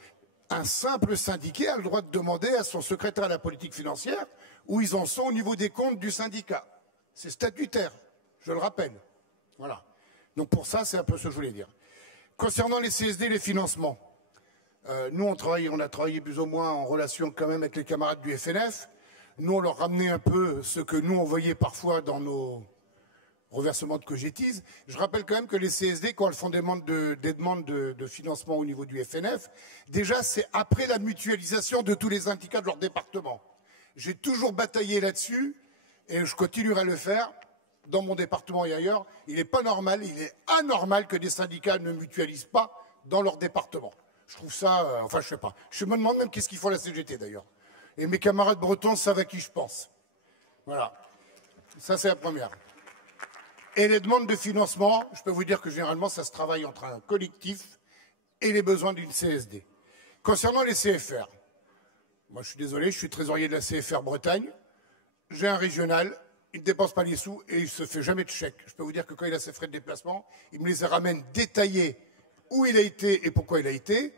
un simple syndiqué a le droit de demander à son secrétaire à la politique financière où ils en sont au niveau des comptes du syndicat. C'est statutaire, je le rappelle. Voilà. Donc pour ça, c'est un peu ce que je voulais dire. Concernant les CSD, les financements, nous on a travaillé plus ou moins en relation quand même avec les camarades du FNF. Nous on leur ramenait un peu ce que nous on voyait parfois dans nos reversements de cogétise. Je rappelle quand même que les CSD, quand elles font des demandes de financement au niveau du FNF, déjà c'est après la mutualisation de tous les syndicats de leur département. J'ai toujours bataillé là-dessus et je continuerai à le faire dans mon département et ailleurs. Il n'est pas normal, il est anormal que des syndicats ne mutualisent pas dans leur département. Je trouve ça, enfin je sais pas. Je me demande même qu'est-ce qu'ils font à la CGT d'ailleurs. Et mes camarades bretons savent à qui je pense. Voilà. Ça c'est la première. Et les demandes de financement, je peux vous dire que généralement ça se travaille entre un collectif et les besoins d'une CSD. Concernant les CFR, moi je suis désolé, je suis trésorier de la CFR Bretagne, j'ai un régional, il ne dépense pas les sous et il ne se fait jamais de chèque. Je peux vous dire que quand il a ses frais de déplacement, il me les ramène détaillés où il a été et pourquoi il a été,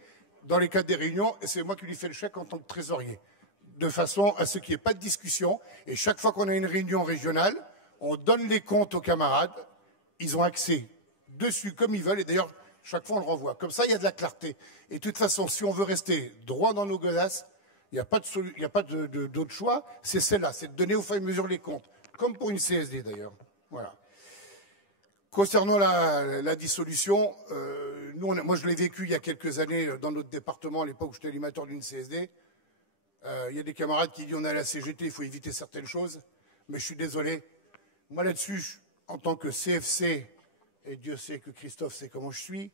dans les cadres des réunions, et c'est moi qui lui fais le chèque en tant que trésorier. De façon à ce qu'il n'y ait pas de discussion, et chaque fois qu'on a une réunion régionale, on donne les comptes aux camarades, ils ont accès dessus comme ils veulent, et d'ailleurs, chaque fois on le renvoie. Comme ça, il y a de la clarté. Et de toute façon, si on veut rester droit dans nos godasses, il n'y a pas d'autre choix, c'est celle-là, c'est de donner au fur et à mesure les comptes, comme pour une CSD d'ailleurs. Voilà. Concernant la dissolution, moi je l'ai vécu il y a quelques années dans notre département, à l'époque où j'étais animateur d'une CSD. Il y a des camarades qui disent on est à la CGT, il faut éviter certaines choses, mais je suis désolé. Moi là-dessus, en tant que CFC, et Dieu sait que Christophe sait comment je suis,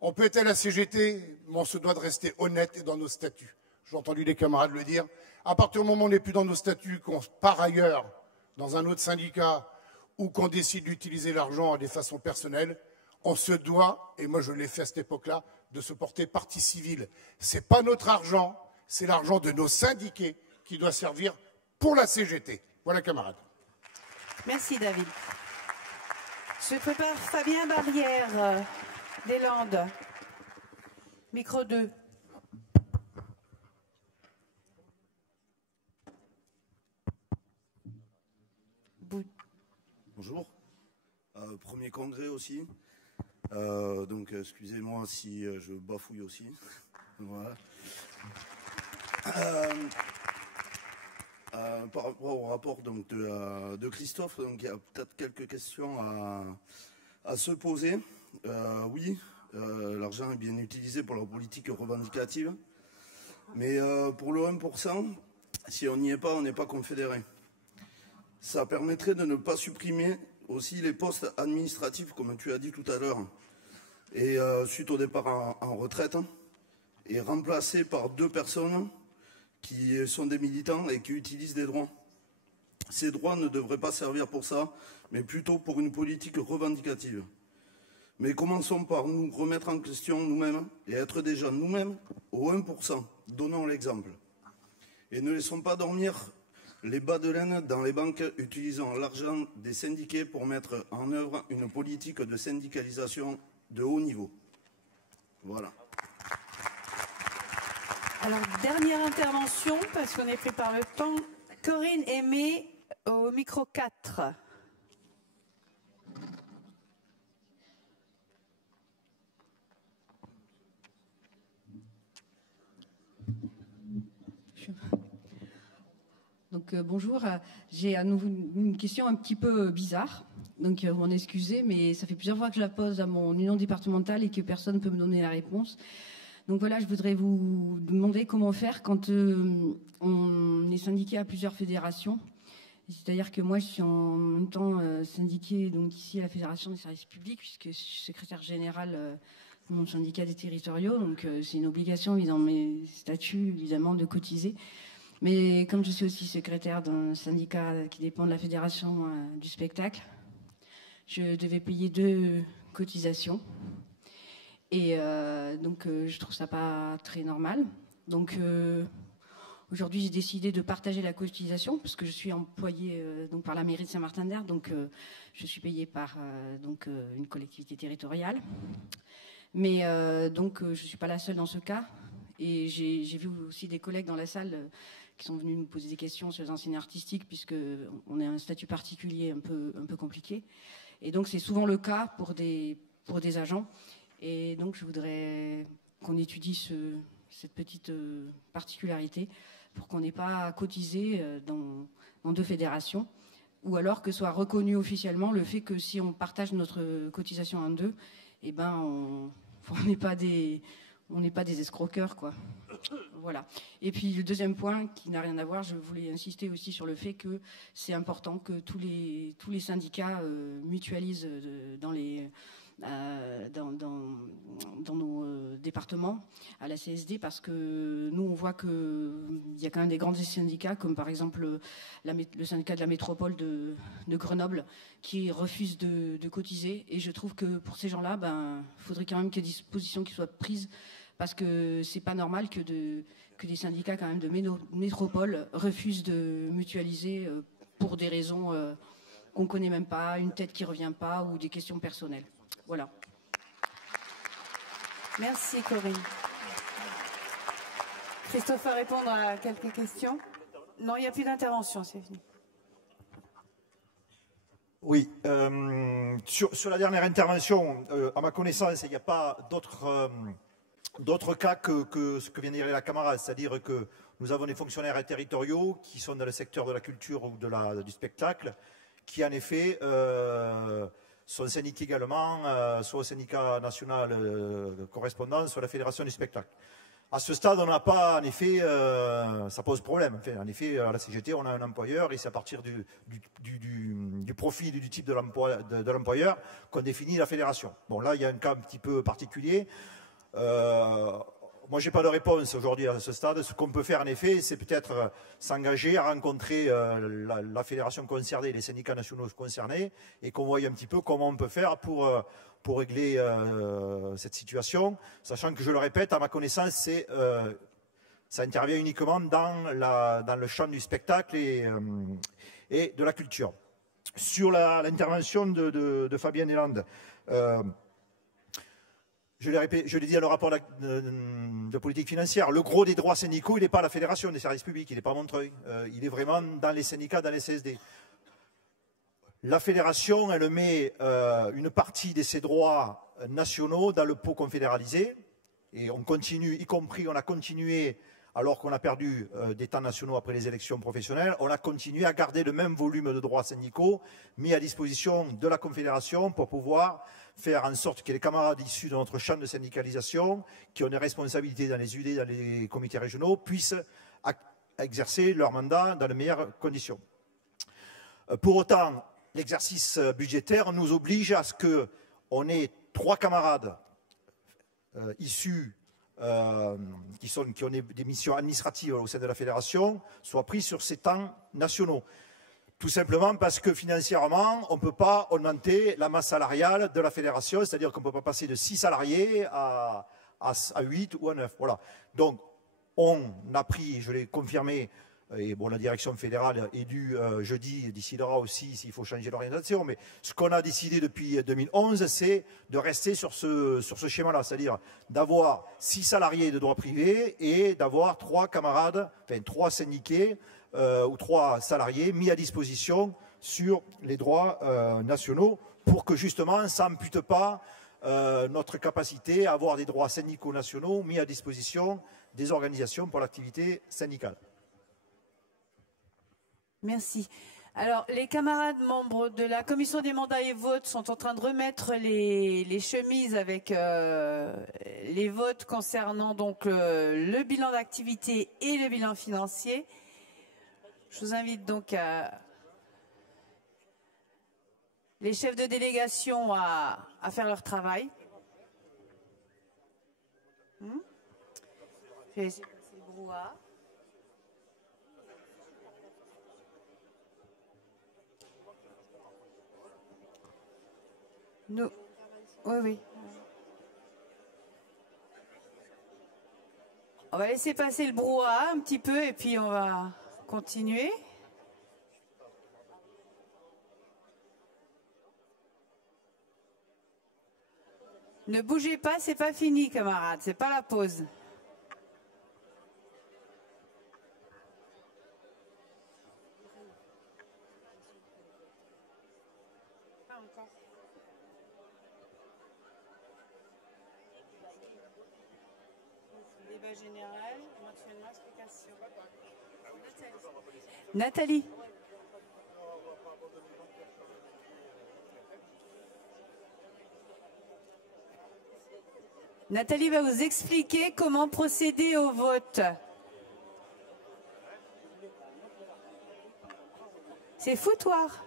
on peut être à la CGT, mais on se doit de rester honnête et dans nos statuts. J'ai entendu des camarades le dire. À partir du moment où on n'est plus dans nos statuts, qu'on part ailleurs, dans un autre syndicat, ou qu'on décide d'utiliser l'argent à des façons personnelles, on se doit, et moi je l'ai fait à cette époque-là, de se porter partie civile. Ce n'est pas notre argent, c'est l'argent de nos syndiqués qui doit servir pour la CGT. Voilà, camarades. Merci, David. Se prépare Fabien Barrière, des Landes. Micro 2. Bonjour. Premier congrès aussi. Donc excusez-moi si je bafouille aussi. Voilà. Par rapport au rapport donc, de Christophe, donc, il y a peut-être quelques questions à se poser. Oui, l'argent est bien utilisé pour la politique revendicative, mais pour le 1%, si on n'y est pas, on n'est pas confédéré. Ça permettrait de ne pas supprimer aussi les postes administratifs, comme tu as dit tout à l'heure, et suite au départ en retraite, et remplacer par 2 personnes qui sont des militants et qui utilisent des droits. Ces droits ne devraient pas servir pour ça, mais plutôt pour une politique revendicative. Mais commençons par nous remettre en question nous-mêmes et être déjà nous-mêmes au 1%. Donnons l'exemple. Et ne laissons pas dormir les bas de laine dans les banques, utilisant l'argent des syndiqués pour mettre en œuvre une politique de syndicalisation de haut niveau. Voilà. Alors, dernière intervention, parce qu'on est pris par le temps. Corinne Aimé, au micro 4. Donc bonjour, j'ai à nouveau une question un petit peu bizarre, donc vous m'en excusez, mais ça fait plusieurs fois que je la pose à mon union départementale et que personne ne peut me donner la réponse. Donc voilà, je voudrais vous demander comment faire quand on est syndiqué à plusieurs fédérations. C'est-à-dire que moi, je suis en même temps syndiquée donc ici à la Fédération des services publics, puisque je suis secrétaire générale de mon syndicat des territoriaux. Donc c'est une obligation, dans mes statuts, évidemment, de cotiser. Mais comme je suis aussi secrétaire d'un syndicat qui dépend de la Fédération du spectacle, je devais payer 2 cotisations. Et donc, je trouve ça pas très normal. Donc, aujourd'hui, j'ai décidé de partager la cotisation parce que je suis employée donc par la mairie de Saint-Martin-d'Hères. Donc, je suis payée par une collectivité territoriale. Mais donc, je suis pas la seule dans ce cas. Et j'ai vu aussi des collègues dans la salle qui sont venus nous poser des questions sur les enseignes artistiques, puisqu'on a un statut particulier un peu compliqué. Et donc c'est souvent le cas pour des agents. Et donc je voudrais qu'on étudie cette petite particularité pour qu'on n'ait pas à cotiser dans deux fédérations, ou alors que soit reconnu officiellement le fait que si on partage notre cotisation en deux, eh ben on n'est pas des escroqueurs, quoi. Voilà. Et puis le deuxième point qui n'a rien à voir, je voulais insister aussi sur le fait que c'est important que tous les syndicats mutualisent dans nos départements à la CSD, parce que nous on voit qu'il y a quand même des grands syndicats comme par exemple le syndicat de la métropole de Grenoble qui refuse de cotiser, et je trouve que pour ces gens-là, il faudrait quand même qu'il y ait des dispositions qui soient prises, parce que c'est pas normal que des syndicats quand même de métropole refusent de mutualiser pour des raisons qu'on connaît même pas, une tête qui revient pas ou des questions personnelles. Voilà. Merci Corinne. Christophe va répondre à quelques questions. Non, il n'y a plus d'intervention, c'est fini. Oui, sur la dernière intervention, à ma connaissance, il n'y a pas d'autres cas que ce que vient de dire la camarade, c'est-à-dire que nous avons des fonctionnaires territoriaux qui sont dans le secteur de la culture ou du spectacle, qui en effet sont syndiqués également, soit au syndicat national correspondant, soit à la fédération du spectacle. À ce stade, on n'a pas, en effet, ça pose problème. En effet, à la CGT, on a un employeur et c'est à partir du profil et du type de l'employeur qu'on définit la fédération. Bon, là, il y a un cas un petit peu particulier. Moi, je n'ai pas de réponse aujourd'hui à ce stade. Ce qu'on peut faire, en effet, c'est peut-être s'engager à rencontrer la fédération concernée, les syndicats nationaux concernés, et qu'on voie un petit peu comment on peut faire pour régler cette situation, sachant que, je le répète, à ma connaissance, ça intervient uniquement dans le champ du spectacle et de la culture. Sur l'intervention de Fabien Deslandes, je l'ai dit dans le rapport de politique financière, le gros des droits syndicaux, il n'est pas à la Fédération des services publics, il n'est pas à Montreuil, il est vraiment dans les syndicats, dans les CSD. La Fédération, elle met une partie de ses droits nationaux dans le pot confédéralisé, et on continue, y compris on a continué, alors qu'on a perdu des temps nationaux après les élections professionnelles, on a continué à garder le même volume de droits syndicaux mis à disposition de la Confédération pour pouvoir faire en sorte que les camarades issus de notre champ de syndicalisation, qui ont des responsabilités dans les UD, dans les comités régionaux, puissent exercer leur mandat dans les meilleures conditions. Pour autant, l'exercice budgétaire nous oblige à ce qu'on ait 3 camarades issus qui ont des missions administratives au sein de la fédération soient pris sur ces temps nationaux. Tout simplement parce que financièrement, on ne peut pas augmenter la masse salariale de la fédération, c'est-à-dire qu'on ne peut pas passer de 6 salariés à 8 ou à 9. Voilà. Donc, on a pris, je l'ai confirmé, et bon, la direction fédérale est due jeudi, décidera aussi s'il faut changer l'orientation, mais ce qu'on a décidé depuis 2011, c'est de rester sur ce schéma-là, c'est-à-dire d'avoir 6 salariés de droit privé et d'avoir 3 camarades, enfin 3 syndiqués ou 3 salariés mis à disposition sur les droits nationaux pour que justement ça n'ampute pas notre capacité à avoir des droits syndicaux nationaux mis à disposition des organisations pour l'activité syndicale. Merci. Alors, les camarades membres de la commission des mandats et votes sont en train de remettre les chemises avec les votes concernant donc le bilan d'activité et le bilan financier. Je vous invite donc les chefs de délégation à faire leur travail. Je vais essayer de passer le brouhaha. Oui. On va laisser passer le brouhaha un petit peu et puis on va continuer. Ne bougez pas, c'est pas fini, camarades, c'est pas la pause. Pas Débat général, éventuellement explication. Nathalie. Nathalie va vous expliquer comment procéder au vote. C'est foutoir.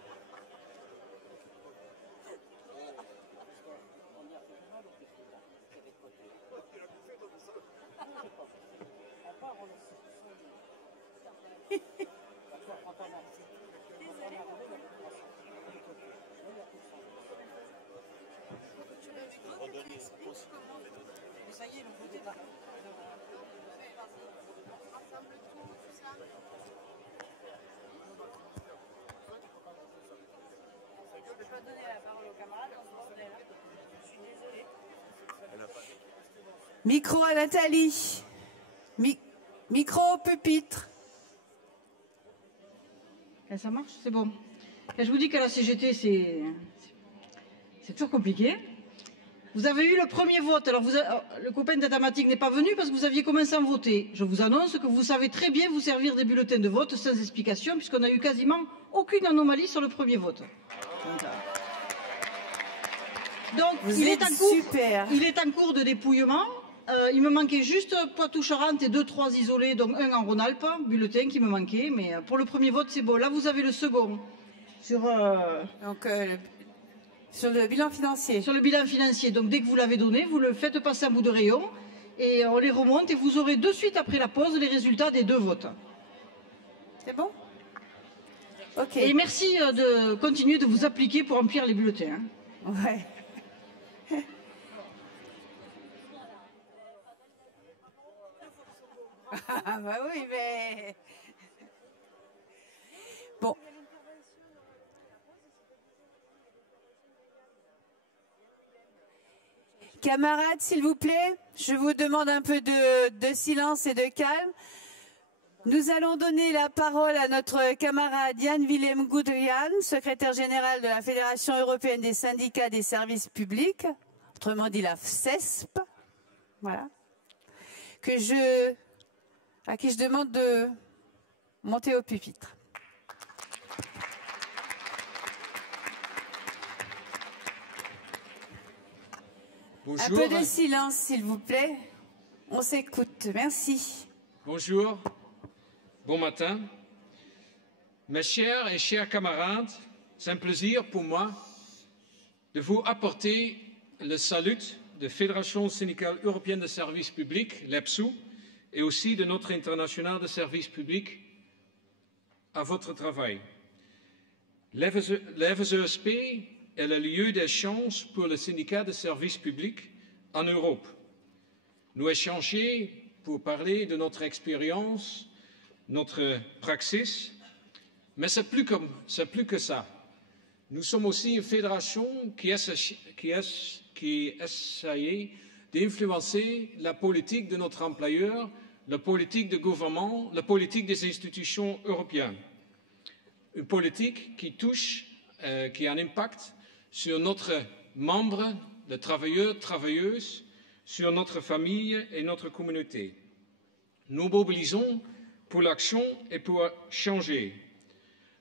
Micro à Nathalie. Micro au pupitre. Ça marche, c'est bon. Je vous dis qu'à la CGT, c'est toujours compliqué. Vous avez eu le premier vote. Alors, le copain d'Atamatique n'est pas venu parce que vous aviez commencé à voter. Je vous annonce que vous savez très bien vous servir des bulletins de vote sans explication, puisqu'on a eu quasiment aucune anomalie sur le premier vote. Donc, il est en cours de dépouillement. Il me manquait juste Poitou-Charentes et 2-3 isolés, donc un en Rhône-Alpes, bulletin qui me manquait. Mais pour le premier vote, c'est bon. Là, vous avez le second. Sur le bilan financier. Sur le bilan financier. Donc, dès que vous l'avez donné, vous le faites passer à bout de rayon et on les remonte et vous aurez de suite après la pause les résultats des 2 votes. C'est bon? Ok. Et merci de continuer de vous appliquer pour remplir les bulletins. Hein. Ouais. Ah bah oui, mais... Bon. Camarades, s'il vous plaît, je vous demande un peu de silence et de calme. Nous allons donner la parole à notre camarade Jan-Willem Goudrian, secrétaire général de la Fédération européenne des syndicats des services publics, autrement dit la FCESP, voilà, à qui je demande de monter au pupitre. Bonjour. Un peu de silence, s'il vous plaît. On s'écoute. Merci. Bonjour. Bon matin. Mes chers et chers camarades, c'est un plaisir pour moi de vous apporter le salut de Fédération syndicale européenne de services publics, l'EPSU, et aussi de notre international de services publics à votre travail. L'FSESP est le lieu d'échange pour le syndicat de services publics en Europe. Nous échangeons pour parler de notre expérience, notre praxis, mais c'est plus que ça. Nous sommes aussi une fédération qui essaye d'influencer la politique de notre employeur, la politique du gouvernement, la politique des institutions européennes. Une politique qui touche, qui a un impact sur notre membre, les travailleurs, travailleuses, sur notre famille et notre communauté. Nous mobilisons pour l'action et pour changer.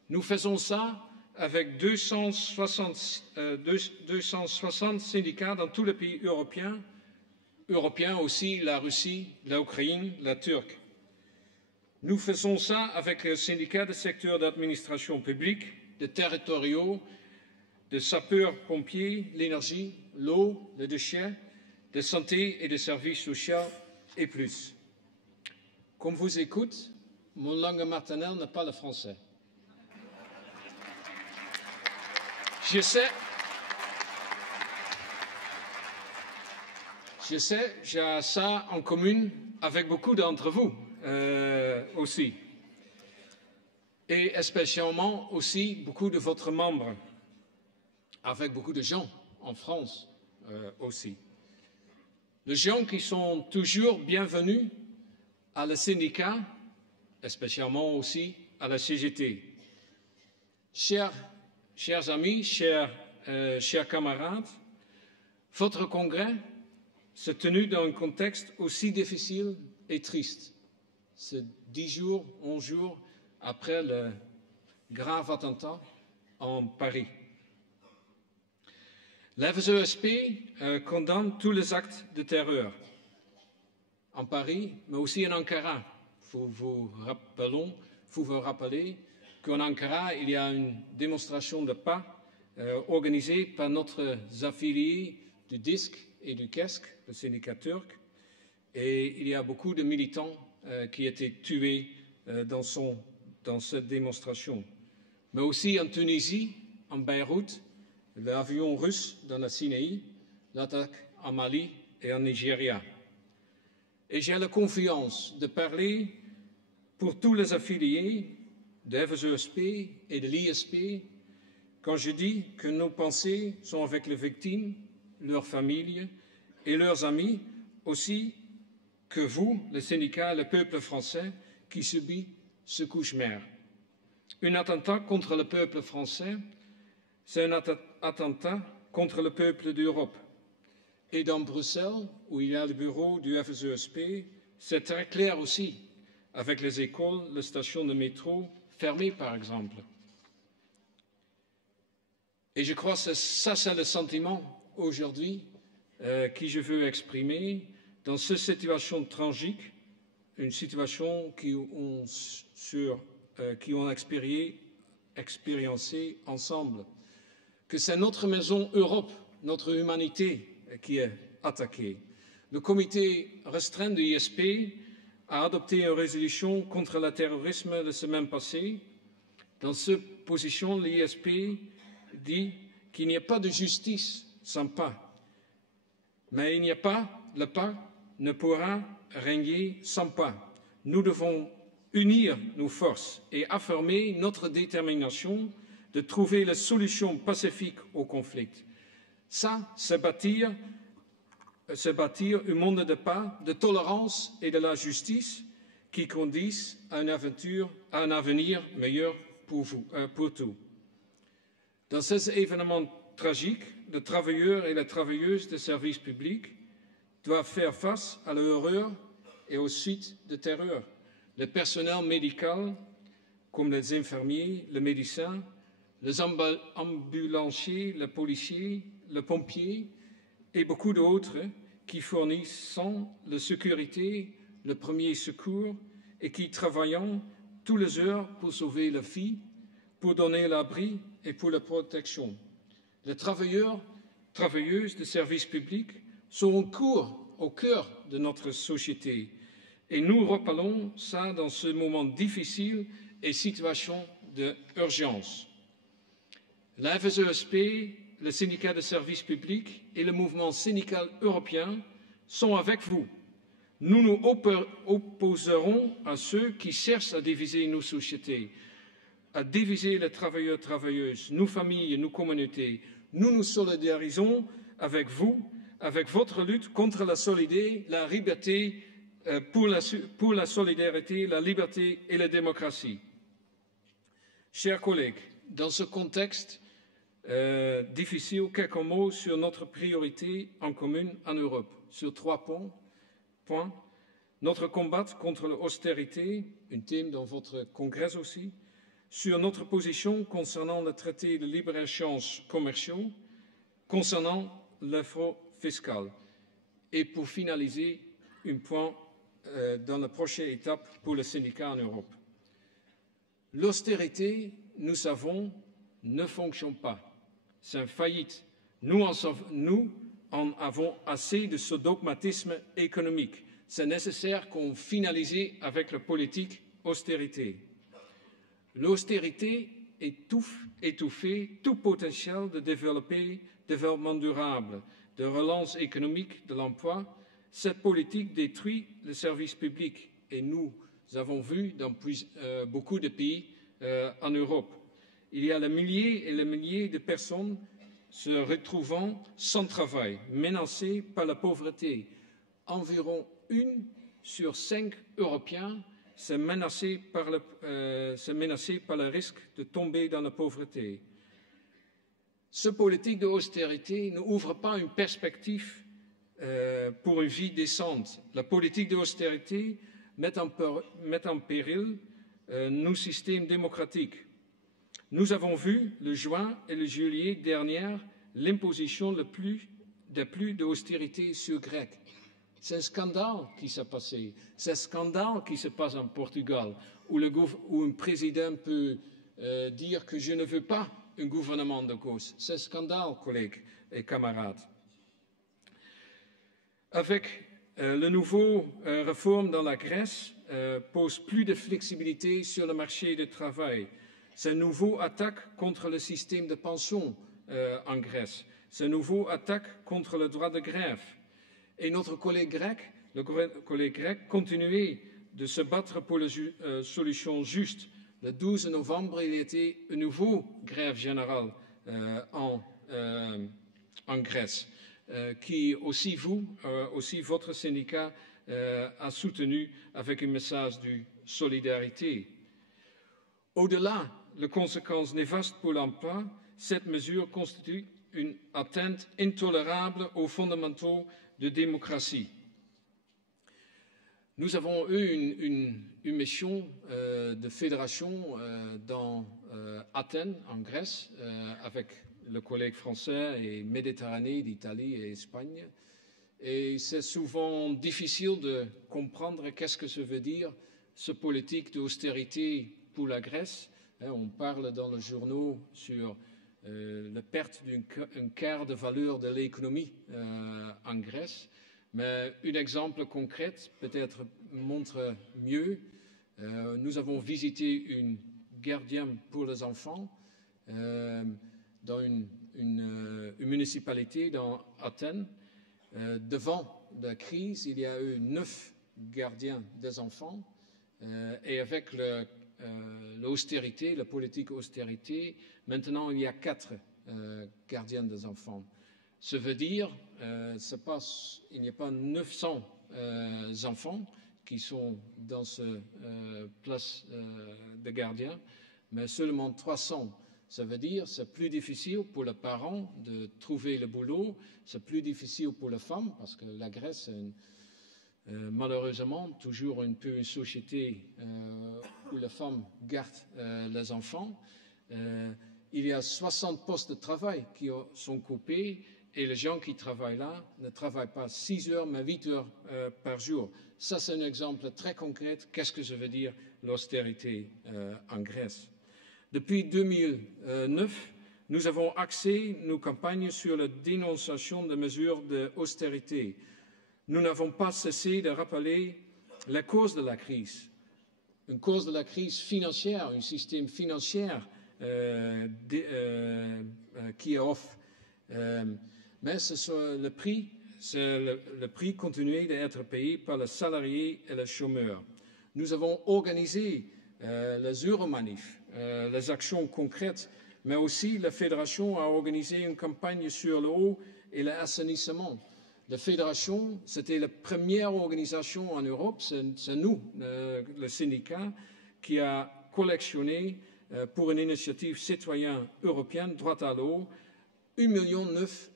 Nous faisons ça avec 260 syndicats dans tous les pays européens aussi, la Russie, l'Ukraine, la Turquie. Nous faisons ça avec les syndicats du secteur d'administration publique, des territoriaux, des sapeurs-pompiers, l'énergie, l'eau, les déchets, de santé et des services sociaux et plus. Comme vous écoute, mon langue maternelle n'est pas le français. Je sais, j'ai ça en commun avec beaucoup d'entre vous aussi. Et spécialement aussi beaucoup de votre membres, avec beaucoup de gens en France aussi. Les gens qui sont toujours bienvenus à le syndicat, spécialement aussi à la CGT. Chers amis, chers chers camarades, votre congrès s'est tenu dans un contexte aussi difficile et triste. C'est 10 jours, 11 jours après le grave attentat en Paris. La FSESP condamne tous les actes de terreur en Paris, mais aussi en Ankara. Faut vous rappeler qu'en Ankara, il y a une démonstration de pas organisée par notre affilié du DISK et du KESK, le syndicat turc, et il y a beaucoup de militants qui étaient tués dans cette démonstration. Mais aussi en Tunisie, en Beyrouth, l'avion russe dans la Sinaï, l'attaque en Mali et en Nigeria. Et j'ai la confiance de parler pour tous les affiliés de FSESP et de l'ISP quand je dis que nos pensées sont avec les victimes, leurs familles et leurs amis, aussi que vous, les syndicats, le peuple français qui subit ce cauchemar. Un attentat contre le peuple français, c'est un attentat contre le peuple d'Europe. Et dans Bruxelles, où il y a le bureau du FSESP, c'est très clair aussi, avec les écoles, les stations de métro fermées, par exemple. Et je crois que ça, c'est le sentiment aujourd'hui que je veux exprimer dans cette situation tragique, une situation qui ont expériencé ensemble, que c'est notre maison Europe, notre humanité qui est attaquée. Le comité restreint de l'ISP a adopté une résolution contre le terrorisme la semaine passée. Dans cette position, l'ISP dit qu'il n'y a pas de justice sans pas. Mais il n'y a pas, le pas ne pourra régner sans pas. Nous devons unir nos forces et affirmer notre détermination de trouver la solution pacifique au conflit. Ça, c'est bâtir un monde de paix, de tolérance et de la justice qui conduisent à un avenir meilleur pour tous. Dans ces événements tragiques, les travailleurs et les travailleuses des services publics doivent faire face à l'horreur et aux suites de terreur. Le personnel médical, comme les infirmiers, les médecins, les ambulanciers, les policiers, les pompiers et beaucoup d'autres qui fournissent la sécurité, le premier secours et qui travaillent toutes les heures pour sauver la vie, pour donner l'abri et pour la protection. Les travailleuses des services publics sont au cœur de notre société et nous rappelons ça dans ce moment difficile et situation d'urgence. La FSESP, le syndicat de services publics et le mouvement syndical européen sont avec vous. Nous nous opposerons à ceux qui cherchent à diviser nos sociétés, à diviser les travailleurs et travailleuses, nos familles et nos communautés. Nous nous solidarisons avec vous, avec votre lutte contre la solidarité, la liberté, pour la solidarité, la liberté et la démocratie. Chers collègues, dans ce contexte difficile, quelques mots sur notre priorité en commun en Europe. Sur 3 points. Notre combat contre l'austérité, un thème dans votre congrès aussi. Sur notre position concernant le traité de libre-échange commerciaux, concernant l'effort fiscal. Et pour finaliser, un point dans la prochaine étape pour le syndicat en Europe. L'austérité, nous savons, ne fonctionne pas. C'est une faillite. Nous en avons assez de ce dogmatisme économique. C'est nécessaire qu'on finalise avec la politique austérité. L'austérité étouffe tout potentiel de développement durable, de relance économique de l'emploi. Cette politique détruit le service public et nous avons vu dans beaucoup de pays en Europe. Il y a les milliers et les milliers de personnes se retrouvant sans travail, menacées par la pauvreté. Environ 1 sur 5 Européens c'est menacé par le risque de tomber dans la pauvreté. Cette politique d'austérité n'ouvre pas une perspective pour une vie décente. La politique d'austérité met en péril nos systèmes démocratiques. Nous avons vu le juin et le juillet dernier l'imposition de plus d'austérité sur Grecs. C'est un scandale qui s'est passé. C'est un scandale qui se passe en Portugal, où un président peut dire que je ne veux pas un gouvernement de gauche. C'est un scandale, collègues et camarades. Avec le nouveau réforme dans la Grèce pose plus de flexibilité sur le marché du travail. C'est un nouveau attaque contre le système de pension en Grèce. C'est un nouveau attaque contre le droit de grève. Et notre collègue grec, continuait de se battre pour la solution juste. Le 12 novembre, il y était une nouvelle grève générale en Grèce, qui aussi votre syndicat a soutenu avec un message de solidarité. Au-delà des conséquences néfastes pour l'emploi, cette mesure constitue une atteinte intolérable aux fondamentaux de démocratie. Nous avons eu une mission de fédération dans Athènes, en Grèce, avec le collègue français et Méditerranée d'Italie et Espagne. Et c'est souvent difficile de comprendre qu'est-ce que ça veut dire, cette politique d'austérité pour la Grèce. On parle dans les journaux sur la perte d'un quart de valeur de l'économie en Grèce. Mais un exemple concret peut-être montre mieux. Nous avons visité un gardien pour les enfants dans une municipalité dans Athènes. Devant la crise, il y a eu 9 gardiens des enfants et avec l'austérité, la politique austérité, maintenant il y a 4 gardiens des enfants. Ça veut dire il n'y a pas 900 enfants qui sont dans cette place de gardien, mais seulement 300. Ça veut dire que c'est plus difficile pour les parents de trouver le boulot, c'est plus difficile pour les femmes, parce que la Grèce est malheureusement toujours un peu une société où les femmes gardent les enfants. Il y a 60 postes de travail qui sont coupés et les gens qui travaillent là ne travaillent pas 6 heures mais 8 heures par jour. Ça, c'est un exemple très concret. Qu'est-ce que ça veut dire l'austérité en Grèce? Depuis 2009, nous avons axé nos campagnes sur la dénonciation des mesures d'austérité. Nous n'avons pas cessé de rappeler la cause de la crise. Une cause de la crise financière, un système financier qui est off. Mais le prix continue d'être payé par les salariés et les chômeurs. Nous avons organisé les Euromanifs, les actions concrètes, mais aussi la Fédération a organisé une campagne sur l'eau et l'assainissement. La Fédération, c'était la première organisation en Europe, c'est nous, le syndicat, qui a collectionné pour une initiative citoyenne européenne, droit à l'eau, 1,9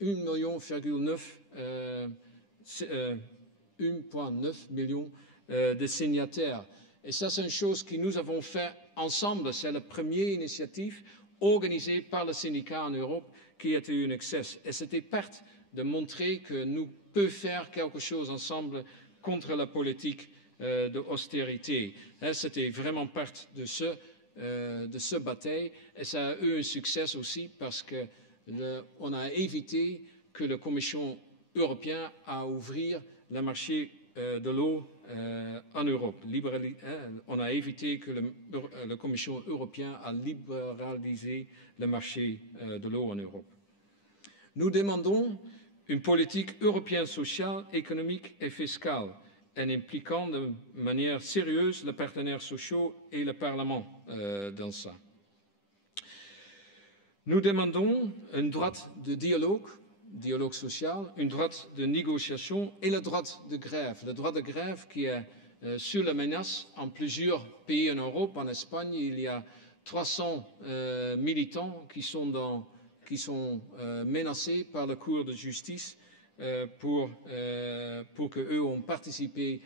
million de signataires. Et ça, c'est une chose que nous avons fait ensemble. C'est la première initiative organisée par le syndicat en Europe qui a été un succès. Et c'était part de montrer que nous pouvons faire quelque chose ensemble contre la politique d'austérité. C'était vraiment part de ce bataille. Et ça a eu un succès aussi parce qu'on a évité que la Commission européenne a ouvert le marché de l'eau en Europe. On a évité que la Commission européenne a libéralisé le marché de l'eau en Europe. Nous demandons une politique européenne sociale, économique et fiscale, en impliquant de manière sérieuse les partenaires sociaux et le Parlement dans ça. Nous demandons un droit de dialogue social, un droit de négociation et le droit de grève. Le droit de grève qui est sur la menace en plusieurs pays en Europe. En Espagne, il y a 300 militants qui sont dans qui sont menacés par la Cour de justice pour qu'eux ont participé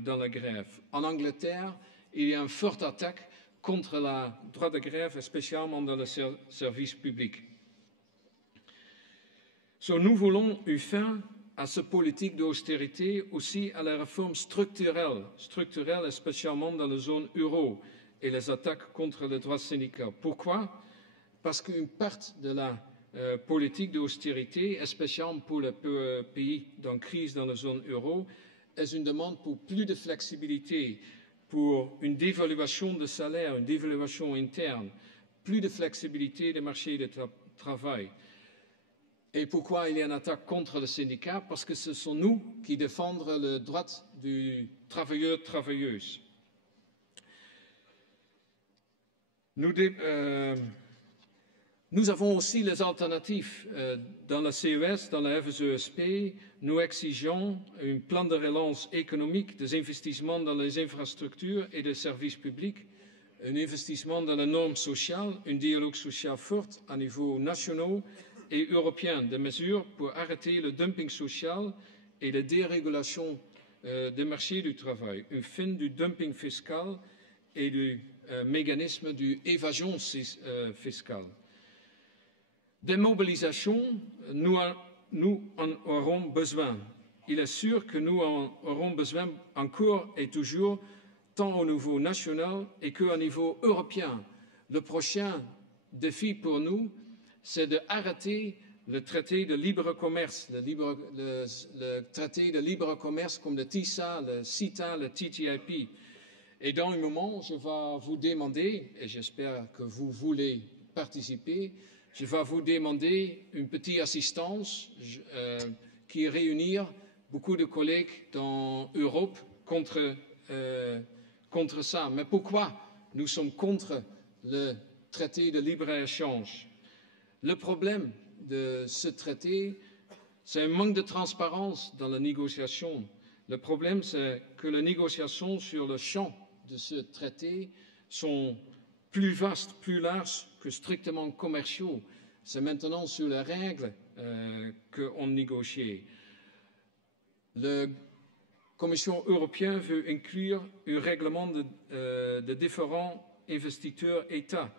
dans la grève. En Angleterre, il y a une forte attaque contre le droit de grève, spécialement dans le service public. Nous voulons une fin à cette politique d'austérité, aussi à la réforme structurelle, spécialement dans la zone euro, et les attaques contre les droits syndicaux. Pourquoi? Parce qu'une partie de la politique d'austérité, spécialement pour les pays en crise dans la zone euro, est une demande pour plus de flexibilité, pour une dévaluation de salaire, une dévaluation interne, plus de flexibilité des marchés du travail. Et pourquoi il y a une attaque contre le syndicat? Parce que ce sont nous qui défendons le droit du travailleur-travailleuse. Nous avons aussi les alternatives. Dans la CES, dans la FSESP, nous exigeons un plan de relance économique, des investissements dans les infrastructures et les services publics, un investissement dans la norme sociale, un dialogue social fort à niveau national et européen, des mesures pour arrêter le dumping social et la dérégulation des marchés du travail, une fin du dumping fiscal et du mécanisme d'évasion fiscale. Des mobilisations, nous en aurons besoin. Il est sûr que nous en aurons besoin encore et toujours, tant au niveau national et qu'au niveau européen. Le prochain défi pour nous, c'est d'arrêter le traité de libre commerce, le traité de libre commerce comme le TISA, le CETA, le TTIP. Et dans un moment, je vais vous demander, et j'espère que vous voulez participer, je vais vous demander une petite assistance qui réunit beaucoup de collègues dans l'Europe contre ça. Mais pourquoi nous sommes contre le traité de libre-échange? Le problème de ce traité, c'est un manque de transparence dans la négociation. Le problème, c'est que les négociations sur le champ de ce traité sont plus vastes, plus larges que strictement commerciaux. C'est maintenant sur les règles qu'on négocie. La Commission européenne veut inclure un règlement de différents investisseurs États.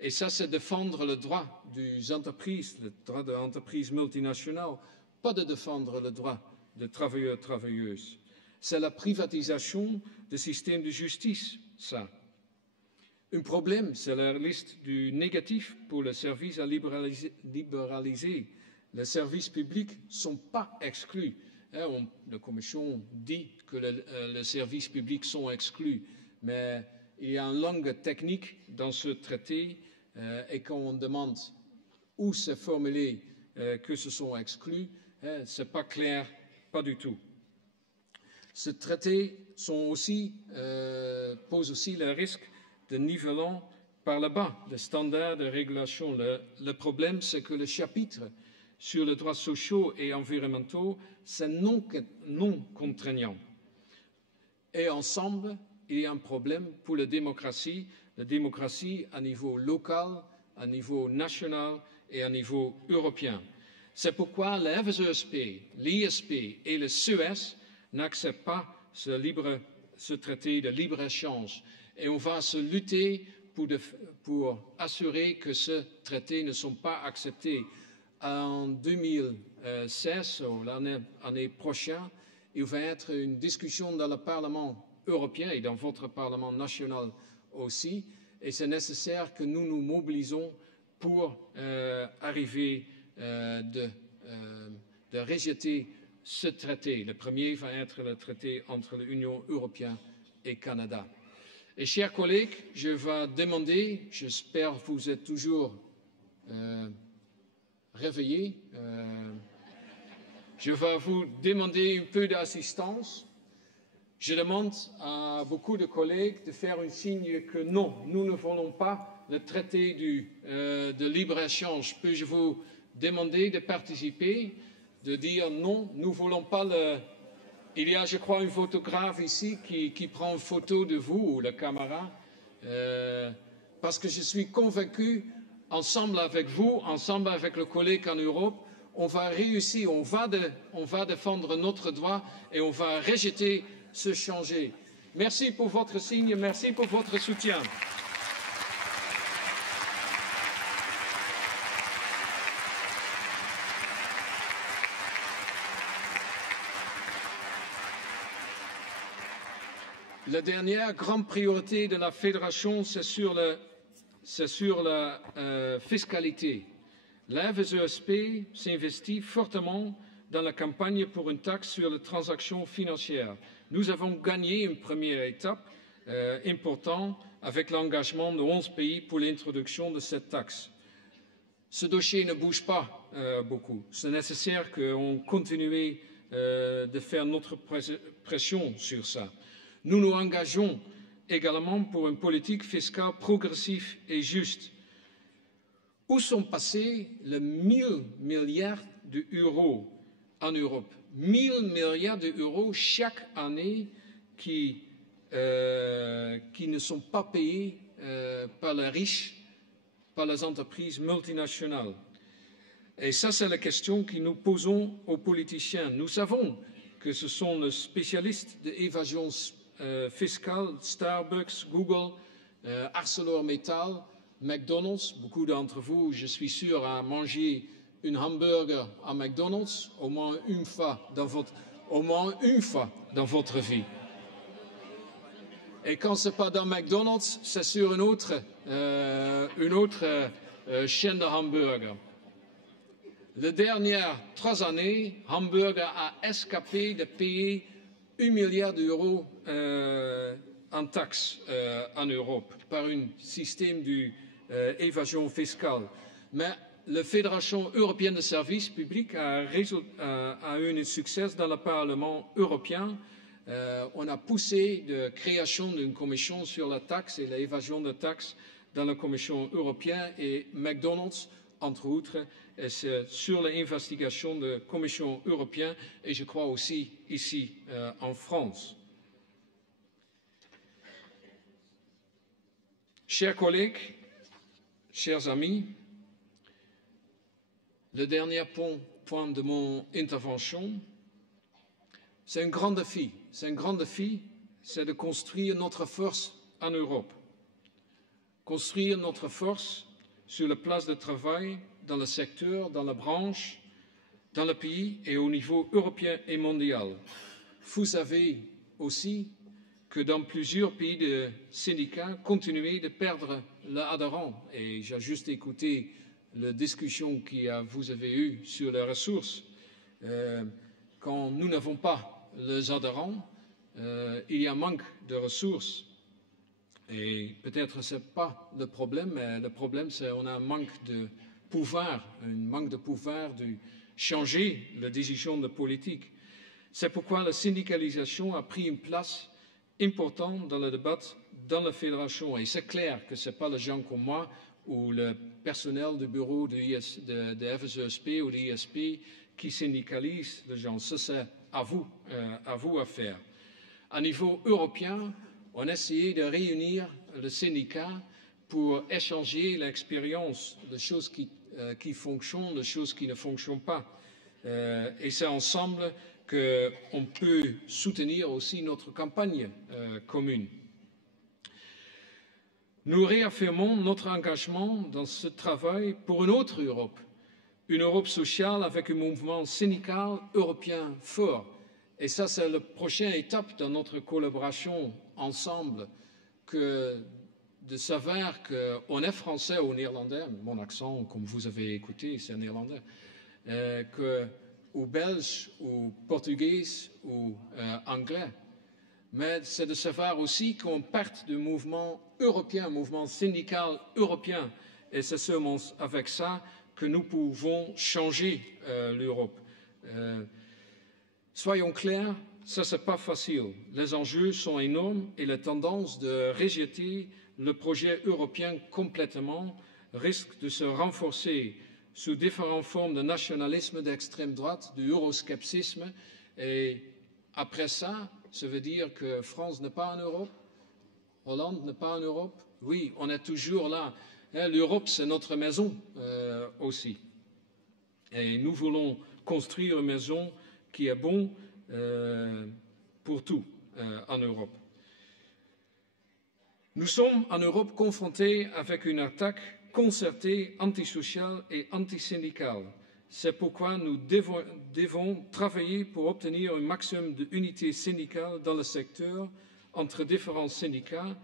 Et ça, c'est défendre le droit des entreprises, le droit des entreprises multinationales, pas de défendre le droit des travailleurs-travailleuses. C'est la privatisation du système de justice, ça. Un problème, c'est la liste du négatif pour les services à libéraliser. Les services publics ne sont pas exclus. La Commission dit que les services publics sont exclus, mais il y a une langue technique dans ce traité et quand on demande où c'est formulé que ce sont exclus, ce n'est pas clair, pas du tout. Ce traité pose aussi le risque de nivellant par le bas les standards de régulation. Le problème, c'est que le chapitre sur les droits sociaux et environnementaux, c'est non contraignant. Et ensemble, il y a un problème pour la démocratie à niveau local, à niveau national et à niveau européen. C'est pourquoi la FSESP, l'ISP et le CES n'acceptent pas ce traité de libre-échange. Et on va se lutter pour assurer que ce traité ne soit pas accepté. En 2016, ou l'année prochaine, il va y avoir une discussion dans le Parlement européen et dans votre Parlement national aussi. Et c'est nécessaire que nous nous mobilisons pour arriver de rejeter ce traité. Le premier va être le traité entre l'Union européenne et le Canada. Et chers collègues, je vais demander, j'espère que vous êtes toujours réveillés, je vais vous demander un peu d'assistance. Je demande à beaucoup de collègues de faire un signe que non, nous ne voulons pas le traité de libre-échange. Puis-je vous demander de participer, de dire non, nous ne voulons pas le... Il y a, je crois, un photographe ici qui prend une photo de vous, le camarade, parce que je suis convaincu, ensemble avec vous, ensemble avec le collègue en Europe, on va réussir, on va défendre notre droit et on va rejeter ce changer. Merci pour votre signe, merci pour votre soutien. La dernière grande priorité de la Fédération, c'est sur la fiscalité. La FSESP s'investit fortement dans la campagne pour une taxe sur les transactions financières. Nous avons gagné une première étape importante avec l'engagement de 11 pays pour l'introduction de cette taxe. Ce dossier ne bouge pas beaucoup. C'est nécessaire qu'on continue de faire notre pression sur ça. Nous nous engageons également pour une politique fiscale progressive et juste. Où sont passés les 1000 milliards d'euros en Europe? 1000 milliards d'euros chaque année qui ne sont pas payés par les riches, par les entreprises multinationales. Et ça, c'est la question que nous posons aux politiciens. Nous savons que ce sont les spécialistes de l'évasion fiscale, Starbucks, Google, ArcelorMittal, McDonald's. Beaucoup d'entre vous, je suis sûr, ont mangé un hamburger à McDonald's au moins une fois dans votre vie. Et quand ce n'est pas dans McDonald's, c'est sur une autre chaîne de hamburgers. Les dernières 3 années, Hamburger a escapé de payer 1 milliard d'euros en taxes en Europe par un système d'évasion fiscale. Mais la Fédération européenne de services publics a eu un succès dans le Parlement européen. On a poussé la création d'une commission sur la taxe et l'évasion de taxes dans la Commission européenne et McDonald's, entre autres, c'est sur l'investigation de la Commission européenne et je crois aussi ici en France. Chers collègues, chers amis, le dernier point de mon intervention, c'est un grand défi. C'est un grand défi, c'est de construire notre force en Europe. Construire notre force sur la place de travail, dans le secteur, dans la branche, dans le pays et au niveau européen et mondial. Vous savez aussi que dans plusieurs pays de syndicats continuent de perdre leurs adhérents. Et j'ai juste écouté la discussion que vous avez eue sur les ressources. Quand nous n'avons pas les adhérents, il y a un manque de ressources. Et peut-être ce n'est pas le problème, mais le problème c'est qu'on a un manque de pouvoir de changer la décision de politique. C'est pourquoi la syndicalisation a pris une place importante dans le débat dans la fédération. Et c'est clair que ce n'est pas les gens comme moi ou le personnel du bureau de FSESP ou de l'ISP qui syndicalisent les gens. Ça, c'est à vous à faire. À niveau européen, on a essayé de réunir le syndicat pour échanger l'expérience des choses qui fonctionnent, des choses qui ne fonctionnent pas. Et c'est ensemble qu'on peut soutenir aussi notre campagne commune. Nous réaffirmons notre engagement dans ce travail pour une autre Europe, une Europe sociale avec un mouvement syndical européen fort. Et ça, c'est la prochaine étape dans notre collaboration ensemble, de savoir qu'on est français ou néerlandais, mon accent, comme vous avez écouté, c'est néerlandais, ou belge, ou portugais, ou anglais. Mais c'est de savoir aussi qu'on parte du mouvement européen, mouvement syndical européen. Et c'est seulement avec ça que nous pouvons changer l'Europe. Soyons clairs, ça c'est pas facile. Les enjeux sont énormes et la tendance de rejeter le projet européen complètement risque de se renforcer sous différentes formes de nationalisme d'extrême droite, de euroscepticisme. Et après ça, ça veut dire que France n'est pas en Europe, Hollande n'est pas en Europe. Oui, on est toujours là. L'Europe, c'est notre maison aussi. Et nous voulons construire une maison qui est bonne pour tout en Europe. Nous sommes en Europe confrontés avec une attaque concertée, antisociale et antisyndicale. C'est pourquoi nous devons travailler pour obtenir un maximum d'unité syndicale dans le secteur entre différents syndicats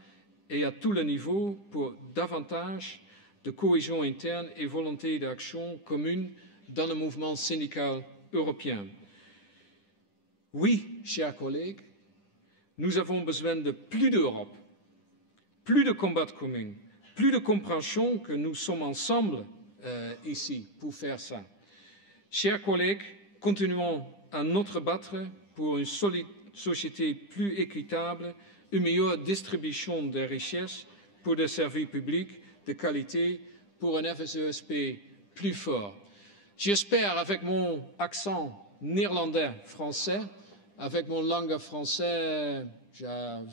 et à tous les niveaux pour davantage de cohésion interne et volonté d'action commune dans le mouvement syndical européen. Oui, chers collègues, nous avons besoin de plus d'Europe, plus de combats communs, plus de compréhension que nous sommes ensemble ici pour faire ça. Chers collègues, continuons à nous battre pour une société plus équitable, une meilleure distribution des richesses pour des services publics de qualité, pour un FSESP plus fort. J'espère, avec mon accent néerlandais-français, avec mon langue français, j'ai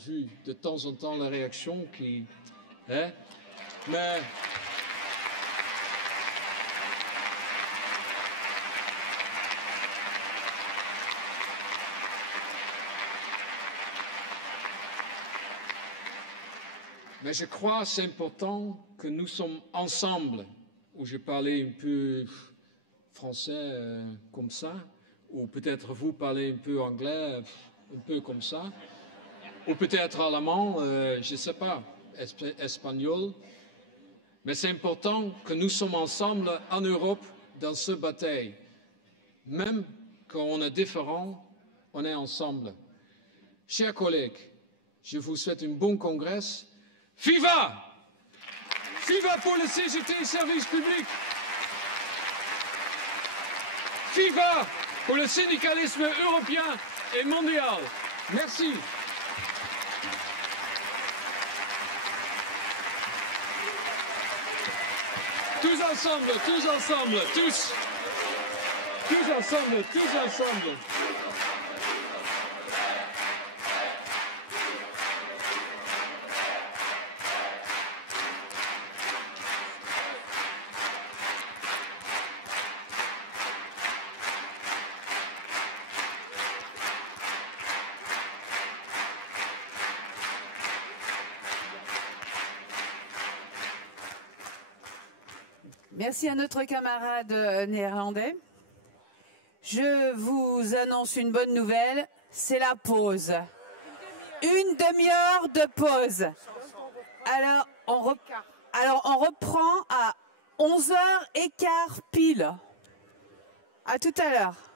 vu de temps en temps la réaction qui... mais... Mais je crois que c'est important que nous sommes ensemble, où je parlais un peu français comme ça, ou peut-être vous parlez un peu anglais, un peu comme ça, ou peut-être allemand, je ne sais pas, espagnol. Mais c'est important que nous sommes ensemble en Europe dans cette bataille. Même quand on est différent, on est ensemble. Chers collègues, je vous souhaite un bon congrès. Viva! Viva pour le CGT Service Public! Viva pour le syndicalisme européen et mondial! Merci! Tous ensemble, tous ensemble, tous! Tous ensemble, tous ensemble! Merci à notre camarade néerlandais. Je vous annonce une bonne nouvelle, c'est la pause. Une demi-heure de pause. Alors, on reprend à 11h15 pile. À tout à l'heure.